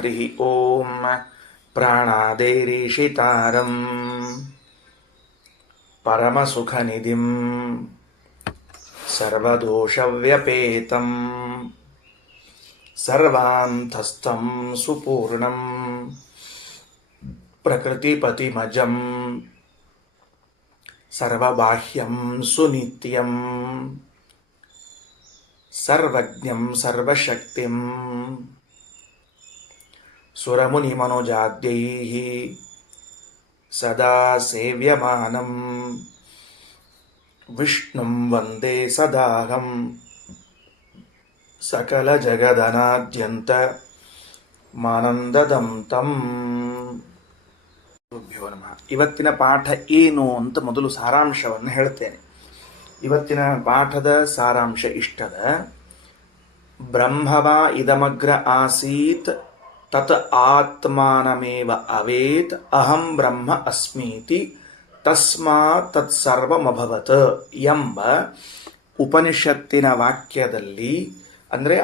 ಹರಿ ಓಂ ಪ್ರಾಣಾದೇರೀಶಿತಾರಂ ಪರಮಸುಖನಿಧಿಂ ಸರ್ವದೋಷವ್ಯಪೇತಂ ಸರ್ವಾಂತಸ್ಥಂ ಸುಪೂರ್ಣಂ ಪ್ರಕೃತಿಪತಿಮಜಂ ಸರ್ವಬಾಹ್ಯಂ ಸುನಿತ್ಯಂ ಸರ್ವಜ್ಞಂ ಸರ್ವಶಕ್ತಿಂ ಸುರಮುನಿಮನುಜಾದ್ಯೈಃ ಸದಾ ಸೇವ್ಯಮಾನಂ ವಿಷ್ಣುಂ ವಂದೇ ಸದಾಹಂ ಸಕಲ ಜಗದನಾದ್ಯಂತ ಮಾನಂದದಂ ತಂ. ನಮಃ. ಇವತ್ತಿನ ಪಾಠ ಏನು ಅಂತ ಮೊದಲು ಸಾರಾಂಶವನ್ನು ಹೇಳ್ತೇನೆ. ಇವತ್ತಿನ ಪಾಠದ ಸಾರಾಂಶ ಇಷ್ಟದ. ಬ್ರಹ್ಮವಾ ಇದಮಗ್ರ ಆಸೀತ್ ತತ್ ಆತ್ಮಾನಮೇವ ಅವೇತ್ ಅಹಂ ಬ್ರಹ್ಮ ಅಸ್ಮೀತಿ ತಸ್ಮಾತ್ ತತ್ಸರ್ವಮಭವತ್ ಎಂಬ ಉಪನಿಷತ್ತಿನ ವಾಕ್ಯದಲ್ಲಿ, ಅಂದರೆ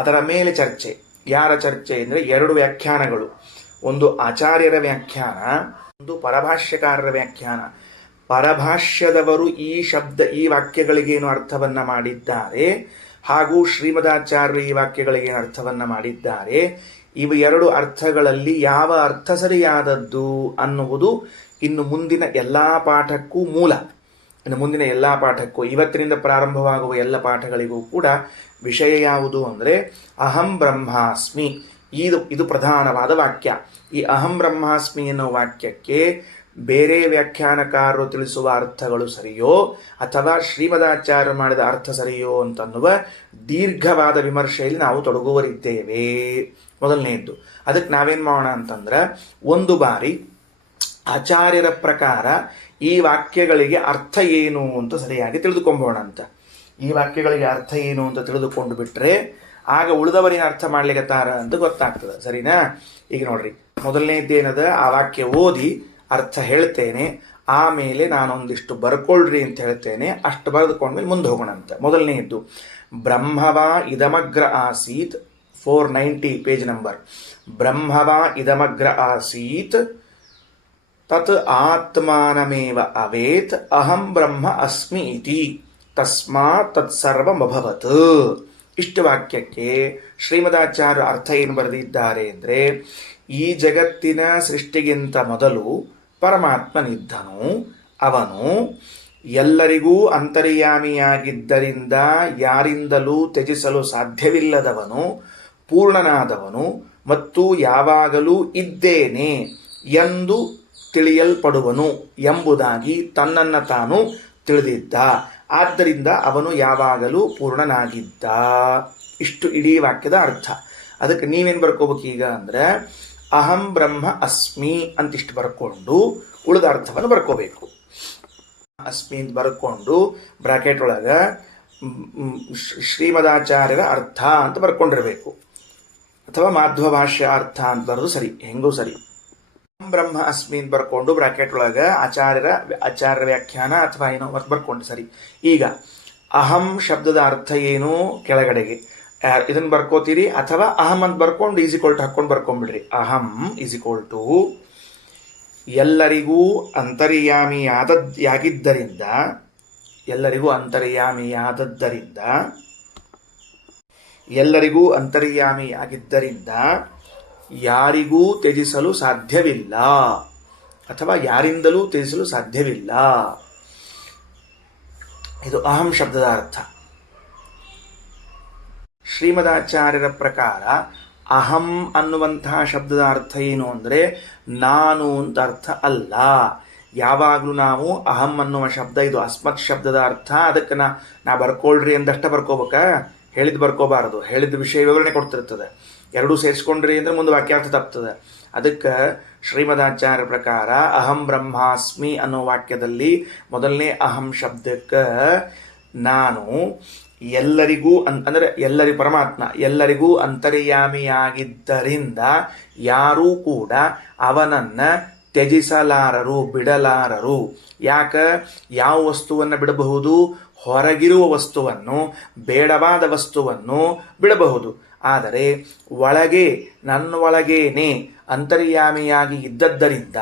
ಅದರ ಮೇಲೆ ಚರ್ಚೆ. ಯಾರ ಚರ್ಚೆ ಅಂದರೆ ಎರಡು ವ್ಯಾಖ್ಯಾನಗಳು. ಒಂದು ಆಚಾರ್ಯರ ವ್ಯಾಖ್ಯಾನ, ಒಂದು ಪರಭಾಷ್ಯಕಾರರ ವ್ಯಾಖ್ಯಾನ. ಪರಭಾಷ್ಯದವರು ಈ ವಾಕ್ಯಗಳಿಗೇನು ಅರ್ಥವನ್ನ ಮಾಡಿದ್ದಾರೆ, ಹಾಗೂ ಶ್ರೀಮದಾಚಾರ್ಯರು ಈ ವಾಕ್ಯಗಳಿಗೇನು ಅರ್ಥವನ್ನ ಮಾಡಿದ್ದಾರೆ, ಇವು ಎರಡು ಅರ್ಥಗಳಲ್ಲಿ ಯಾವ ಅರ್ಥ ಸರಿಯಾದದ್ದು ಅನ್ನುವುದು ಇನ್ನು ಮುಂದಿನ ಎಲ್ಲಾ ಪಾಠಕ್ಕೂ ಮೂಲ. ಇನ್ನು ಮುಂದಿನ ಎಲ್ಲಾ ಪಾಠಕ್ಕೂ, ಇವತ್ತಿನಿಂದ ಪ್ರಾರಂಭವಾಗುವ ಎಲ್ಲ ಪಾಠಗಳಿಗೂ ಕೂಡ ವಿಷಯ ಯಾವುದು ಅಂದರೆ ಅಹಂ ಬ್ರಹ್ಮಾಸ್ಮಿ. ಇದು ಪ್ರಧಾನವಾದ ವಾಕ್ಯ. ಈ ಅಹಂ ಬ್ರಹ್ಮಾಸ್ಮಿ ಎನ್ನುವ ವಾಕ್ಯಕ್ಕೆ ಬೇರೆ ವ್ಯಾಖ್ಯಾನಕಾರರು ತಿಳಿಸುವ ಅರ್ಥಗಳು ಸರಿಯೋ ಅಥವಾ ಶ್ರೀಮದಾಚಾರ್ಯರು ಮಾಡಿದ ಅರ್ಥ ಸರಿಯೋ ಅಂತನ್ನುವ ದೀರ್ಘವಾದ ವಿಮರ್ಶೆಯಲ್ಲಿ ನಾವು ತೊಡಗುವರಿದ್ದೇವೆ. ಮೊದಲನೆಯದ್ದು, ಅದಕ್ಕೆ ನಾವೇನು ಮಾಡೋಣ ಅಂತಂದ್ರೆ, ಒಂದು ಬಾರಿ ಆಚಾರ್ಯರ ಪ್ರಕಾರ ಈ ವಾಕ್ಯಗಳಿಗೆ ಅರ್ಥ ಏನು ಅಂತ ಸರಿಯಾಗಿ ತಿಳಿದುಕೊಂಬೋಣ ಅಂತ. ಈ ವಾಕ್ಯಗಳಿಗೆ ಅರ್ಥ ಏನು ಅಂತ ತಿಳಿದುಕೊಂಡು ಬಿಟ್ರೆ ಆಗ ಉಳಿದವರೇನು ಅರ್ಥ ಮಾಡ್ಲಿಕ್ಕತ್ತಾರ ಅಂತ ಗೊತ್ತಾಗ್ತದೆ. ಸರಿನಾ? ಈಗ ನೋಡ್ರಿ, ಮೊದಲನೇದ್ದೇನದ, ಆ ವಾಕ್ಯ ಓದಿ ಅರ್ಥ ಹೇಳ್ತೇನೆ, ಆಮೇಲೆ ನಾನೊಂದಿಷ್ಟು ಬರ್ಕೊಳ್ರಿ ಅಂತ ಹೇಳ್ತೇನೆ. ಅಷ್ಟು ಬರೆದುಕೊಂಡ್ಮೇಲೆ ಮುಂದೆ ಹೋಗೋಣ ಅಂತ. ಮೊದಲನೆಯದ್ದು, ಬ್ರಹ್ಮವಾ ಇದಮಗ್ರ ಆಸೀತ್, 490 ಪೇಜ್ ನಂಬರ್. ಬ್ರಹ್ಮವಾ ಇದಮಗ್ರ ಆಸೀತ್ ತತ್ ಆತ್ಮಾನಮೇವ ಅವೇತ್ ಅಹಂ ಬ್ರಹ್ಮ ಅಸ್ಮಿ ಇತಿ ತಸ್ಮಾತ್ ತತ್ಸರ್ವಮಭವತ್. ಇಷ್ಟು ವಾಕ್ಯಕ್ಕೆ ಶ್ರೀಮದಾಚಾರ್ಯ ಅರ್ಥ ಏನು ಬರೆದಿದ್ದಾರೆ ಅಂದರೆ, ಈ ಜಗತ್ತಿನ ಸೃಷ್ಟಿಗಿಂತ ಮೊದಲು ಪರಮಾತ್ಮನಿದ್ದನು. ಅವನು ಎಲ್ಲರಿಗೂ ಅಂತರ್ಯಾಮಿಯಾಗಿದ್ದರಿಂದ ಯಾರಿಂದಲೂ ತ್ಯಜಿಸಲು ಸಾಧ್ಯವಿಲ್ಲದವನು, ಪೂರ್ಣನಾದವನು ಮತ್ತು ಯಾವಾಗಲೂ ಇದ್ದೇನೆ ಎಂದು ತಿಳಿಯಲ್ಪಡುವನು ಎಂಬುದಾಗಿ ತನ್ನನ್ನು ತಾನು ತಿಳಿದಿದ್ದ. ಆದ್ದರಿಂದ ಅವನು ಯಾವಾಗಲೂ ಪೂರ್ಣನಾಗಿದ್ದ. ಇಷ್ಟು ಇಡೀ ವಾಕ್ಯದ ಅರ್ಥ. ಅದಕ್ಕೆ ನೀವೇನು ಬರ್ಕೋಬೇಕು ಈಗ ಅಂದರೆ, ಅಹಂ ಬ್ರಹ್ಮ ಅಸ್ಮಿ ಅಂತಿಷ್ಟು ಬರ್ಕೊಂಡು ಉಳಿದ ಅರ್ಥವನ್ನು ಬರ್ಕೋಬೇಕು. ಅಸ್ಮಿ ಅಂತ ಬರ್ಕೊಂಡು ಬ್ರಾಕೆಟ್ ಒಳಗೆ ಶ್ರೀಮದಾಚಾರ್ಯರ ಅರ್ಥ ಅಂತ ಬರ್ಕೊಂಡಿರಬೇಕು, ಅಥವಾ ಮಾಧ್ವ ಭಾಷ್ಯ ಅರ್ಥ ಅಂತ ಬರೋದು ಸರಿ, ಹೆಂಗೂ ಸರಿ. ಅಹಂ ಬ್ರಹ್ಮ ಅಸ್ಮಿ ಅಂತ ಬರ್ಕೊಂಡು ಬ್ರಾಕೆಟ್ ಒಳಗೆ ಆಚಾರ್ಯರ ವ್ಯಾಖ್ಯಾನ ಅಥವಾ ಏನೋ ಬರ್ಕೊಂಡು ಸರಿ. ಈಗ ಅಹಂ ಶಬ್ದದ ಅರ್ಥ ಏನು ಕೆಳಗಡೆಗೆ ಇದನ್ನು ಬರ್ಕೋತೀರಿ, ಅಥವಾ ಅಹಂ ಅಂತ ಬರ್ಕೊಂಡು ಈಸಿಕ್ವಲ್ ಹಾಕೊಂಡು ಬರ್ಕೊಂಡ್ಬಿಡ್ರಿ. ಅಹಂ ಈಸಿಕ್ವಲ್ ಟು ಎಲ್ಲರಿಗೂ ಅಂತರ್ಯಾಮಿಯಾಗಿದ್ದರಿಂದ ಯಾರಿಗೂ ತ್ಯಜಿಸಲು ಸಾಧ್ಯವಿಲ್ಲ, ಅಥವಾ ಯಾರಿಂದಲೂ ತ್ಯಜಿಸಲು ಸಾಧ್ಯವಿಲ್ಲ. ಇದು ಅಹಂ ಶಬ್ದದ ಅರ್ಥ. ಶ್ರೀಮದಾಚಾರ್ಯರ ಪ್ರಕಾರ ಅಹಂ ಅನ್ನುವಂತಹ ಶಬ್ದದ ಅರ್ಥ ಏನು ಅಂದರೆ ನಾನು ಅಂತ ಅರ್ಥ ಅಲ್ಲ. ಯಾವಾಗಲೂ ನಾವು ಅಹಂ ಅನ್ನುವ ಶಬ್ದ, ಇದು ಅಸ್ಮತ್ ಶಬ್ದದ ಅರ್ಥ. ಅದಕ್ಕೆ ನಾ ಬರ್ಕೊಳ್ರಿ ಅಂದಷ್ಟೇ ಬರ್ಕೋಬೇಕಾ, ಹೇಳಿದ್ದು ಬರ್ಕೋಬಾರದು. ಹೇಳಿದ ವಿಷಯ ವಿವರಣೆ ಕೊಡ್ತಿರ್ತದೆ. ಎರಡೂ ಸೇರಿಸ್ಕೊಂಡ್ರಿ ಅಂದ್ರೆ ಮುಂದೆ ವಾಕ್ಯಾರ್ಥ ತಪ್ತದೆ. ಅದಕ್ಕೆ ಶ್ರೀಮದಾಚಾರ್ಯ ಪ್ರಕಾರ ಅಹಂ ಬ್ರಹ್ಮಾಸ್ಮಿ ಅನ್ನೋ ವಾಕ್ಯದಲ್ಲಿ ಮೊದಲನೇ ಅಹಂ ಶಬ್ದಕ್ಕೆ ನಾನು ಎಲ್ಲರಿಗೂ ಅಂದರೆ ಪರಮಾತ್ಮ ಎಲ್ಲರಿಗೂ ಅಂತರ್ಯಾಮಿಯಾಗಿದ್ದರಿಂದ ಯಾರೂ ಕೂಡ ಅವನನ್ನ ತ್ಯಜಿಸಲಾರರು, ಬಿಡಲಾರರು. ಯಾವ ವಸ್ತುವನ್ನು ಬಿಡಬಹುದು? ಹೊರಗಿರುವ ವಸ್ತುವನ್ನು, ಬೇಡವಾದ ವಸ್ತುವನ್ನು ಬಿಡಬಹುದು. ಆದರೆ ಒಳಗೆ ನನ್ನೊಳಗೇನೆ ಅಂತರ್ಯಾಮಿಯಾಗಿ ಇದ್ದದ್ದರಿಂದ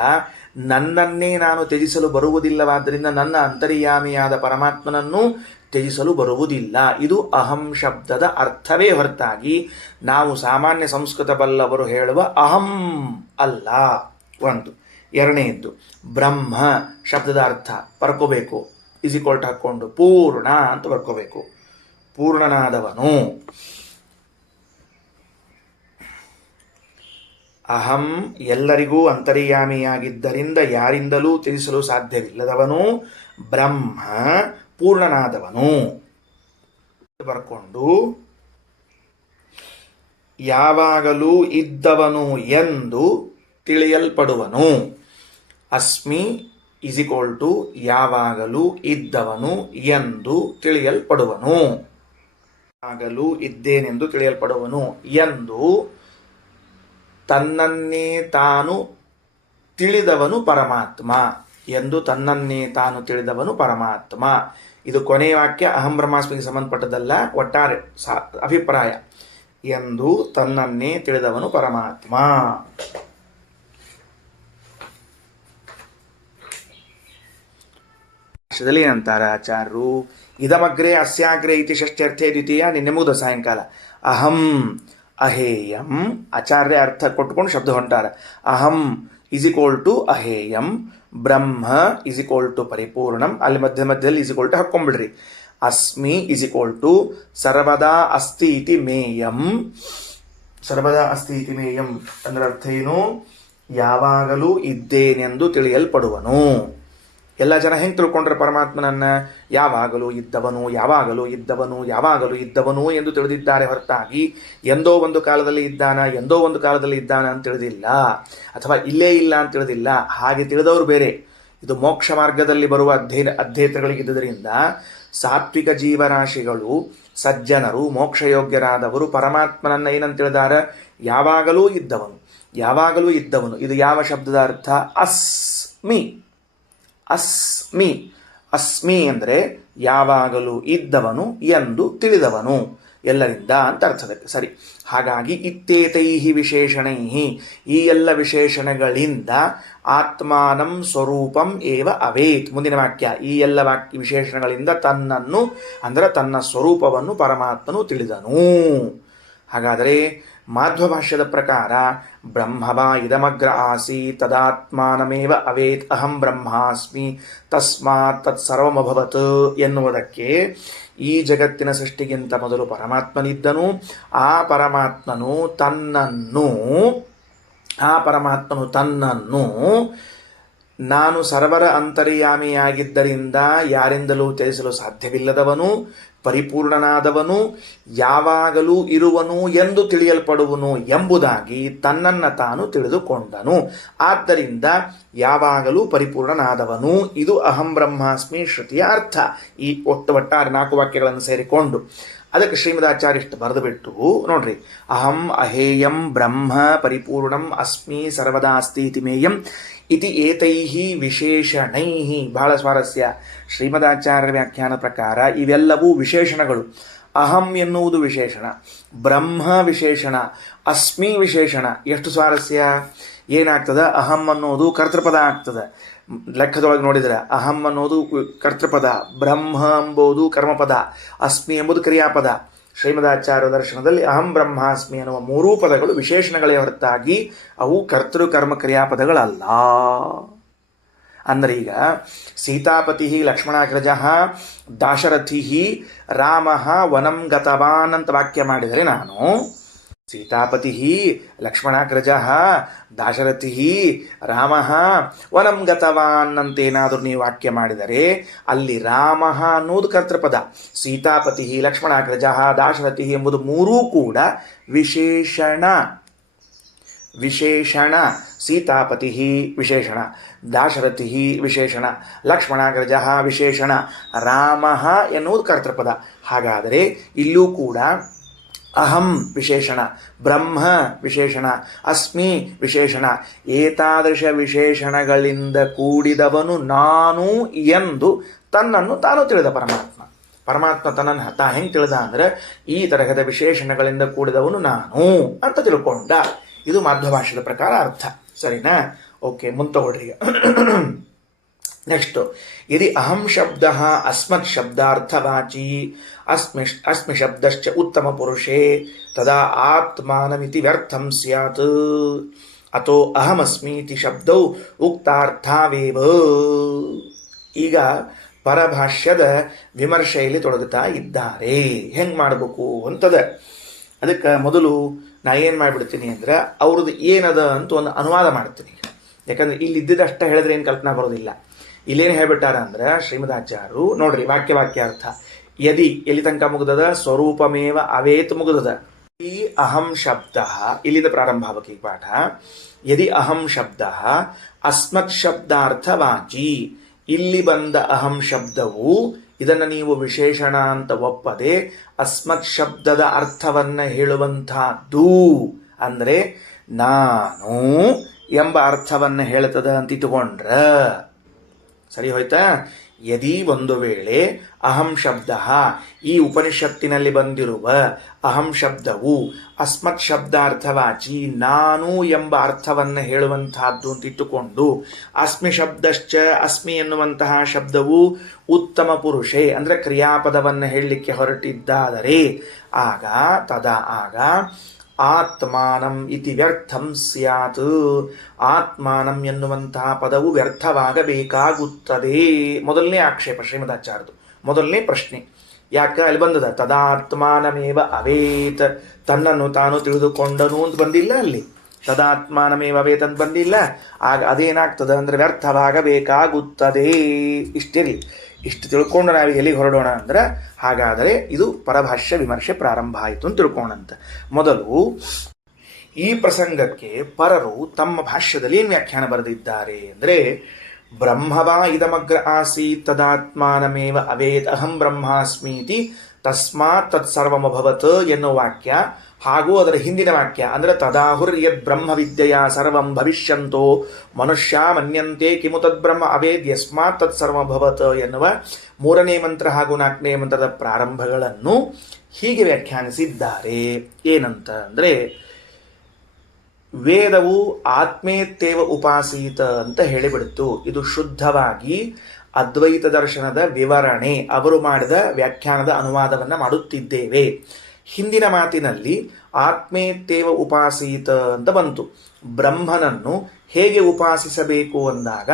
ನನ್ನನ್ನೇ ನಾನು ತ್ಯಜಿಸಲು ಬರುವುದಿಲ್ಲವಾದ್ದರಿಂದ ನನ್ನ ಅಂತರ್ಯಾಮಿಯಾದ ಪರಮಾತ್ಮನನ್ನು ತ್ಯಜಿಸಲು ಬರುವುದಿಲ್ಲ. ಇದು ಅಹಂ ಶಬ್ದದ ಅರ್ಥವೇ ಹೊರತಾಗಿ ನಾವು ಸಾಮಾನ್ಯ ಸಂಸ್ಕೃತ ಬಲ್ಲವರು ಹೇಳುವ ಅಹಂ ಅಲ್ಲ. ಒಂದು. ಎರಡನೆಯದ್ದು, ಬ್ರಹ್ಮ ಶಬ್ದದ ಅರ್ಥ ಬರ್ಕೋಬೇಕು. ಇಸಿಕೊಲ್ಟ್ ಹಾಕ್ಕೊಂಡು ಪೂರ್ಣ ಅಂತ ಬರ್ಕೋಬೇಕು. ಪೂರ್ಣನಾದವನು. ಅಹಂ ಎಲ್ಲರಿಗೂ ಅಂತರ್ಯಾಮಿಯಾಗಿದ್ದರಿಂದ ಯಾರಿಂದಲೂ ತಿಳಿಸಲು ಸಾಧ್ಯವಿಲ್ಲದವನು. ಬ್ರಹ್ಮ ಪೂರ್ಣನಾದವನು ಬರ್ಕೊಂಡು ಯಾವಾಗಲೂ ಇದ್ದವನು ಎಂದು ತಿಳಿಯಲ್ಪಡುವನು. ಅಸ್ಮಿ ಇಸಿಕೊಲ್ಟು ಯಾವಾಗಲೂ ಇದ್ದವನು ಎಂದು ತಿಳಿಯಲ್ಪಡುವನು. ಯಾವಾಗಲೂ ಇದ್ದೇನೆಂದು ತಿಳಿಯಲ್ಪಡುವನು ಎಂದು ತನ್ನನ್ನೇ ತಾನು ತಿಳಿದವನು ಪರಮಾತ್ಮ. ಎಂದು ತನ್ನನ್ನೇ ತಾನು ತಿಳಿದವನು ಪರಮಾತ್ಮ. ಇದು ಕೊನೆಯ ವಾಕ್ಯ ಅಹಂ ಬ್ರಹ್ಮಾಸ್ಮಿಗೆ ಸಂಬಂಧಪಟ್ಟದಲ್ಲ, ಒಟ್ಟಾರೆ ಅಭಿಪ್ರಾಯ. ಎಂದು ತನ್ನನ್ನೇ ತಿಳಿದವನು ಪರಮಾತ್ಮ. ಏನಂತಾರ ಆಚಾರ್ಯರು? ಇದಮಗ್ರೆ ಅಸ್ಯಾಗ್ರೆ ಇತಿ ಷಷ್ಠ್ಯರ್ಥೆ ದ್ವಿತೀಯ. ನಿನ್ನೆ ಮುಗಿದ ಸಾಯಂಕಾಲ. ಅಹಂ ಅಹೇಯಂ ಆಚಾರ್ಯ ಅರ್ಥ ಕೊಟ್ಕೊಂಡು ಶಬ್ದ ಹೊಂಟಾರ. ಅಹಂ ಇಸಿಕೊಲ್ಟು ಅಹೇಯಂ, ಬ್ರಹ್ಮ ಇಸಿಕೊಲ್ಟು ಪರಿಪೂರ್ಣಂ. ಅಲ್ಲಿ ಮಧ್ಯದಲ್ಲಿ ಇಸಿಕೊಲ್ಟು ಹಾಕ್ಕೊಂಡ್ಬಿಡ್ರಿ. ಅಸ್ಮಿ ಇಸಿಕೊಲ್ಟು ಸರ್ವದಾ ಅಸ್ತಿ ಇತಿ ಮೇಯಂ. ಸರ್ವದಾ ಅಸ್ತಿ ಇತಿ ಮೇಯಂ ಅಂದ್ರೆ ಅರ್ಥ ಏನು? ಯಾವಾಗಲೂ ಇದ್ದೇನೆಂದು ತಿಳಿಯಲ್ಪಡುವನು. ಎಲ್ಲ ಜನ ಹೆಂಗೆ ತಿಳ್ಕೊಂಡ್ರೆ ಪರಮಾತ್ಮನನ್ನ? ಯಾವಾಗಲೂ ಇದ್ದವನು, ಯಾವಾಗಲೂ ಇದ್ದವನು, ಯಾವಾಗಲೂ ಇದ್ದವನು ಎಂದು ತಿಳಿದಿದ್ದಾರೆ ಹೊರತಾಗಿ ಎಂದೋ ಒಂದು ಕಾಲದಲ್ಲಿ ಇದ್ದಾನ, ಎಂದೋ ಒಂದು ಕಾಲದಲ್ಲಿ ಇದ್ದಾನ ಅಂತ ತಿಳಿದಿಲ್ಲ, ಅಥವಾ ಇಲ್ಲೇ ಇಲ್ಲ ಅಂತ ತಿಳಿದಿಲ್ಲ. ಹಾಗೆ ತಿಳಿದವರು ಬೇರೆ. ಇದು ಮೋಕ್ಷ ಮಾರ್ಗದಲ್ಲಿ ಬರುವ ಅಧ್ಯೇತಗಳಿಗಿದ್ದರಿಂದ ಸಾತ್ವಿಕ ಜೀವರಾಶಿಗಳು, ಸಜ್ಜನರು, ಮೋಕ್ಷಯೋಗ್ಯರಾದವರು ಪರಮಾತ್ಮನನ್ನ ಏನಂತ ತಿಳಿದಾರ? ಯಾವಾಗಲೂ ಇದ್ದವನು, ಯಾವಾಗಲೂ ಇದ್ದವನು. ಇದು ಯಾವ ಶಬ್ದದ ಅರ್ಥ? ಅಸ್ಮಿ. ಅಸ್ಮಿ ಅಸ್ಮಿ ಅಂದರೆ ಯಾವಾಗಲೂ ಇದ್ದವನು ಎಂದು ತಿಳಿದವನು ಎಲ್ಲರಿಂದ ಅಂತ ಅರ್ಥದಕ್ಕೆ. ಸರಿ. ಹಾಗಾಗಿ ಇತ್ಯೇತೈಹಿ ವಿಶೇಷಣೈಹಿ, ಈ ಎಲ್ಲ ವಿಶೇಷಣಗಳಿಂದ ಆತ್ಮಾನಂ ಸ್ವರೂಪಂ ಏವ ಅವೇತ್. ಮುಂದಿನ ವಾಕ್ಯ, ಈ ಎಲ್ಲ ವಿಶೇಷಣಗಳಿಂದ ತನ್ನನ್ನು ಅಂದರೆ ತನ್ನ ಸ್ವರೂಪವನ್ನು ಪರಮಾತ್ಮನು ತಿಳಿದನು. ಹಾಗಾದರೆ ಮಾಧ್ವ ಭಾಷ್ಯದ ಪ್ರಕಾರ ಬ್ರಹ್ಮವಾ ಇದಮಗ್ರ ಆಸಿ ತದಾತ್ಮಾನಮೇವ ಅವೇತ್ ಅಹಂ ಬ್ರಹ್ಮಾಸ್ಮಿ ತಸ್ಮಾತ್ ತತ್ಸರ್ವಮಭವತ್ ಎನ್ನುವುದಕ್ಕೆ ಈ ಜಗತ್ತಿನ ಸೃಷ್ಟಿಗಿಂತ ಮೊದಲು ಪರಮಾತ್ಮನಿದ್ದನು. ಆ ಪರಮಾತ್ಮನು ತನ್ನನ್ನು ನಾನು ಸರ್ವರ ಅಂತರ್ಯಾಮಿಯಾಗಿದ್ದರಿಂದ ಯಾರಿಂದಲೂ ತಿಳಿಸಲು ಸಾಧ್ಯವಿಲ್ಲದವನು, ಪರಿಪೂರ್ಣನಾದವನು, ಯಾವಾಗಲೂ ಇರುವನು ಎಂದು ತಿಳಿಯಲ್ಪಡುವನು ಎಂಬುದಾಗಿ ತನ್ನನ್ನು ತಾನು ತಿಳಿದುಕೊಂಡನು. ಆದ್ದರಿಂದ ಯಾವಾಗಲೂ ಪರಿಪೂರ್ಣನಾದವನು. ಇದು ಅಹಂ ಬ್ರಹ್ಮಾಸ್ಮಿ ಶ್ರುತಿಯ ಅರ್ಥ. ಈ ಒಟ್ಟಾರೆ 4 ವಾಕ್ಯಗಳನ್ನು ಸೇರಿಕೊಂಡು ಅದಕ್ಕೆ ಶ್ರೀಮದಾಚಾರ್ಯ ಇಷ್ಟು ಬರೆದುಬಿಟ್ಟು ನೋಡ್ರಿ, ಅಹಂ ಅಹೇಯಂ ಬ್ರಹ್ಮ ಪರಿಪೂರ್ಣಂ ಅಸ್ಮಿ ಸರ್ವದಾ ಅಸ್ತಿ ಇತಿ ಮೇಯಂ ಇತಿ ಏತೈಹಿ ವಿಶೇಷಣೈಹಿ. ಬಹಳ ಸ್ವಾರಸ್ಯ. ಶ್ರೀಮದಾಚಾರ್ಯರ ವ್ಯಾಖ್ಯಾನ ಪ್ರಕಾರ ಇವೆಲ್ಲವೂ ವಿಶೇಷಣಗಳು. ಅಹಂ ಎನ್ನುವುದು ವಿಶೇಷಣ, ಬ್ರಹ್ಮ ವಿಶೇಷಣ, ಅಸ್ಮಿ ವಿಶೇಷಣ. ಎಷ್ಟು ಸ್ವಾರಸ್ಯ! ಏನಾಗ್ತದೆ? ಅಹಂ ಅನ್ನೋದು ಕರ್ತೃಪದ ಆಗ್ತದೆ. ಲೆಕ್ಕದೊಳಗೆ ನೋಡಿದರೆ ಅಹಂ ಅನ್ನೋದು ಕರ್ತೃಪದ, ಬ್ರಹ್ಮ ಎಂಬುದು ಕರ್ಮಪದ, ಅಸ್ಮಿ ಎಂಬುದು ಕ್ರಿಯಾಪದ. ಶ್ರೀಮದಾಚಾರ್ಯ ದರ್ಶನದಲ್ಲಿ ಅಹಂ ಬ್ರಹ್ಮಾಸ್ಮಿ ಎನ್ನುವ 3 ಪದಗಳು ವಿಶೇಷಣಗಳೇ ಹೊರತಾಗಿ ಅವು ಕರ್ತೃ ಕರ್ಮ ಕ್ರಿಯಾಪದಗಳಲ್ಲ. ಅಂದರೆ ಈಗ ಸೀತಾಪತಿ ಲಕ್ಷ್ಮಣಾಗ್ರಜ ದಾಶರಥಿ ರಾಮ ವನಂ ಗತವಾನ್ ಅಂತ ವಾಕ್ಯ ಮಾಡಿದರೆ ನಾನು ಸೀತಾಪತಿ ಲಕ್ಷ್ಮಣಾಗ್ರಜ ದಾಶರಥಿ ರಾಮ ವನಂ ಗತವಾನ್ ಅಂತೇನಾದರೂ ನೀವು ವಾಕ್ಯ ಮಾಡಿದರೆ ಅಲ್ಲಿ ರಾಮ ಅನ್ನೋದು ಕರ್ತೃಪದ, ಸೀತಾಪತಿ ಲಕ್ಷ್ಮಣಾಗ್ರಜ ದಾಶರಥಿ ಎಂಬುದು 3 ಕೂಡ ವಿಶೇಷಣ. ವಿಶೇಷಣ. ಸೀತಾಪತಿ ವಿಶೇಷಣ, ದಾಶರಥಿ ವಿಶೇಷಣ, ಲಕ್ಷ್ಮಣಾಗ್ರಜ ವಿಶೇಷಣ, ರಾಮ ಎನ್ನುವುದು ಕರ್ತೃಪದ. ಹಾಗಾದರೆ ಇಲ್ಲೂ ಕೂಡ ಅಹಂ ವಿಶೇಷಣ, ಬ್ರಹ್ಮ ವಿಶೇಷಣ, ಅಸ್ಮಿ ವಿಶೇಷಣ, ಏತಾದೃಶ ವಿಶೇಷಣಗಳಿಂದ ಕೂಡಿದವನು ನಾನು ಎಂದು ತನ್ನನ್ನು ತಾನು ತಿಳಿದ ಪರಮಾತ್ಮ. ಪರಮಾತ್ಮ ತನ್ನನ್ನು ತಾ ಹೆಂಗೆ ತಿಳಿದ ಅಂದರೆ ಈ ತರಹದ ವಿಶೇಷಣಗಳಿಂದ ಕೂಡಿದವನು ನಾನು ಅಂತ ತಿಳ್ಕೊಂಡ. ಇದು ಮಾಧ್ವ ಭಾಷೆಯ ಪ್ರಕಾರ ಅರ್ಥ. ಸರಿನಾ? ಓಕೆ, ಮುಂತಗೊಳ್ರಿ. ನೆಕ್ಸ್ಟು, ಯದಿ ಅಹಂ ಶಬ್ದ ಅಸ್ಮತ್ ಶಬ್ದಾರ್ಥವಾಚಿ ಅಸ್ಮಿ ಶಬ್ದಶ್ಚ ಉತ್ತಮ ಪುರುಷೇ ತದಾ ಆತ್ಮಾನಮಿತಿ ವ್ಯರ್ಥಂ ಸ್ಯಾತ್ ಅಥೋ ಅಹಮಸ್ಮೀತಿ ಶಬ್ದೌ ಉಕ್ತಾರ್ಥಾವೇವ. ಈಗ ಪರಭಾಷ್ಯದ ವಿಮರ್ಶೆಯಲ್ಲಿ ತೊಡಗುತ್ತಾ ಇದ್ದಾರೆ. ಹೆಂಗೆ ಮಾಡಬೇಕು ಅಂತದ. ಅದಕ್ಕೆ ಮೊದಲು ನಾ ಏನು ಮಾಡಿಬಿಡ್ತೀನಿ ಅಂದರೆ ಅವ್ರದ್ದು ಏನದ ಅಂತ ಒಂದು ಅನುವಾದ ಮಾಡ್ತೀನಿ. ಯಾಕಂದ್ರೆ ಇಲ್ಲಿ ಇದ್ದಿದ್ದಷ್ಟೇ ಹೇಳಿದ್ರೆ ಏನು ಕಲ್ಪನಾ ಬರೋದಿಲ್ಲ. ಇಲ್ಲೇನು ಹೇಳ್ಬಿಟ್ಟಾರ ಅಂದ್ರೆ ಶ್ರೀಮದಾಚಾರ್ಯರು ನೋಡ್ರಿ, ವಾಕ್ಯ ಅರ್ಥ. ಯದಿ ಎಲ್ಲಿ ತನಕ ಮುಗ್ದದ? ಸ್ವರೂಪಮೇವ ಅವೇತ್ ಮುಗ್ದದ. ಈ ಅಹಂ ಶಬ್ದ ಇಲ್ಲಿಂದ ಪ್ರಾರಂಭ ಆಗಬೇಕು ಈ ಪಾಠ. ಯದಿ ಅಹಂ ಶಬ್ದ ಅಸ್ಮತ್ ಶಬ್ದಾರ್ಥವಾಚಿ, ಇಲ್ಲಿ ಬಂದ ಅಹಂ ಶಬ್ದವು ಇದನ್ನು ನೀವು ವಿಶೇಷಣ ಅಂತ ಒಪ್ಪದೆ ಅಸ್ಮತ್ ಶಬ್ದದ ಅರ್ಥವನ್ನ ಹೇಳುವಂತಹದ್ದು, ಅಂದ್ರೆ ನಾನು ಎಂಬ ಅರ್ಥವನ್ನ ಹೇಳ್ತದ ಅಂತ ಇಟ್ಟುಕೊಂಡ್ರ ಸರಿ ಹೋಯ್ತಾ? ಯದಿ ಒಂದು ವೇಳೆ ಅಹಂ ಶಬ್ದ, ಈ ಉಪನಿಷತ್ತಿನಲ್ಲಿ ಬಂದಿರುವ ಅಹಂ ಶಬ್ದವು ಅಸ್ಮತ್ ಶಬ್ದಾರ್ಥವಾಚಿ ನಾನು ಎಂಬ ಅರ್ಥವನ್ನು ಹೇಳುವಂತಹದ್ದು ಅಂತ ಇಟ್ಟುಕೊಂಡು ಅಸ್ಮಿ ಶಬ್ದಶ್ಚ, ಅಸ್ಮಿ ಎನ್ನುವಂತಹ ಶಬ್ದವು ಉತ್ತಮ ಪುರುಷೇ ಅಂದರೆ ಕ್ರಿಯಾಪದವನ್ನು ಹೇಳಲಿಕ್ಕೆ ಹೊರಟಿದ್ದಾದರೆ ಆಗ ಆತ್ಮಾನಂ ಇತಿ ವ್ಯರ್ಥಂ ಸ್ಯಾತ್, ಆತ್ಮಾನಂ ಎನ್ನುವಂತಹ ಪದವು ವ್ಯರ್ಥವಾಗಬೇಕಾಗುತ್ತದೆ. ಮೊದಲನೇ ಆಕ್ಷೇಪ ಶ್ರೀಮದಾಚಾರ್ಯದು, ಮೊದಲನೇ ಪ್ರಶ್ನೆ. ಯಾಕೆ ಅಲ್ಲಿ ಬಂದದ? ತದಾತ್ಮಾನಮೇವ ಅವೇತ್, ತನ್ನನ್ನು ತಾನು ತಿಳಿದುಕೊಂಡನು ಅಂತ ಬಂದಿಲ್ಲ ಅಲ್ಲಿ. ತದಾತ್ಮಾನಮೇವ ಅವೇತ್ ಅಂತ ಬಂದಿಲ್ಲ. ಆಗ ಅದೇನಾಗ್ತದೆ ಅಂದ್ರೆ ವ್ಯರ್ಥವಾಗಬೇಕಾಗುತ್ತದೆ. ಇಷ್ಟಿರಲಿ. ಇಷ್ಟು ತಿಳ್ಕೊಂಡು ನಾವು ಎಲ್ಲಿಗೆ ಹೊರಡೋಣ ಅಂದ್ರೆ, ಹಾಗಾದರೆ ಇದು ಪರಭಾಷ್ಯ ವಿಮರ್ಶೆ ಪ್ರಾರಂಭ ಆಯಿತು ಅಂತ ತಿಳ್ಕೋಣಂತ. ಮೊದಲು ಈ ಪ್ರಸಂಗಕ್ಕೆ ಪರರು ತಮ್ಮ ಭಾಷ್ಯದಲ್ಲಿ ಏನು ವ್ಯಾಖ್ಯಾನ ಬರೆದಿದ್ದಾರೆ ಅಂದರೆ, ಬ್ರಹ್ಮವಾ ಇದಮಗ್ರ ಆಸೀತ್ ತದಾತ್ಮಾನಮೇವ ಅವೇತ್ ಅಹಂ ಬ್ರಹ್ಮಾಸ್ಮೀತಿ ತಸ್ಮಾತ್ ತತ್ಸರ್ವಮಭವತ್ ಎನ್ನುವ ವಾಕ್ಯ, ಹಾಗೂ ಅದರ ಹಿಂದಿನ ವಾಕ್ಯ ಅಂದರೆ ತದಾಹುರ್ ಯದ್ ಬ್ರಹ್ಮ ವಿದ್ಯೆಯ ಸರ್ವಂ ಭವಿಷ್ಯಂತೋ ಮನುಷ್ಯ ಮನ್ಯಂತೆ ಕಿಮು ತದ್ಬ್ರಹ್ಮ ಅವೇದ್ ಯಸ್ಮಾತ್ ತತ್ಸರ್ವಮಭವತ್ ಎನ್ನುವ ಮೂರನೇ ಮಂತ್ರ ಹಾಗೂ ನಾಲ್ಕನೇ ಮಂತ್ರದ ಪ್ರಾರಂಭಗಳನ್ನು ಹೀಗೆ ವ್ಯಾಖ್ಯಾನಿಸಿದ್ದಾರೆ. ಏನಂತ ಅಂದರೆ, ವೇದವು ಆತ್ಮೇತ್ತೇವ ಉಪಾಸೀತ ಅಂತ ಹೇಳಿಬಿಡ್ತು. ಇದು ಶುದ್ಧವಾಗಿ ಅದ್ವೈತ ದರ್ಶನದ ವಿವರಣೆ, ಅವರು ಮಾಡಿದ ವ್ಯಾಖ್ಯಾನದ ಅನುವಾದವನ್ನ ಮಾಡುತ್ತಿದ್ದೇವೆ. ಹಿಂದಿನ ಮಾತಿನಲ್ಲಿ ಆತ್ಮೇತ್ತೇವ ಉಪಾಸೀತ ಅಂತ ಬಂತು. ಬ್ರಹ್ಮನನ್ನು ಹೇಗೆ ಉಪಾಸಿಸಬೇಕು ಅಂದಾಗ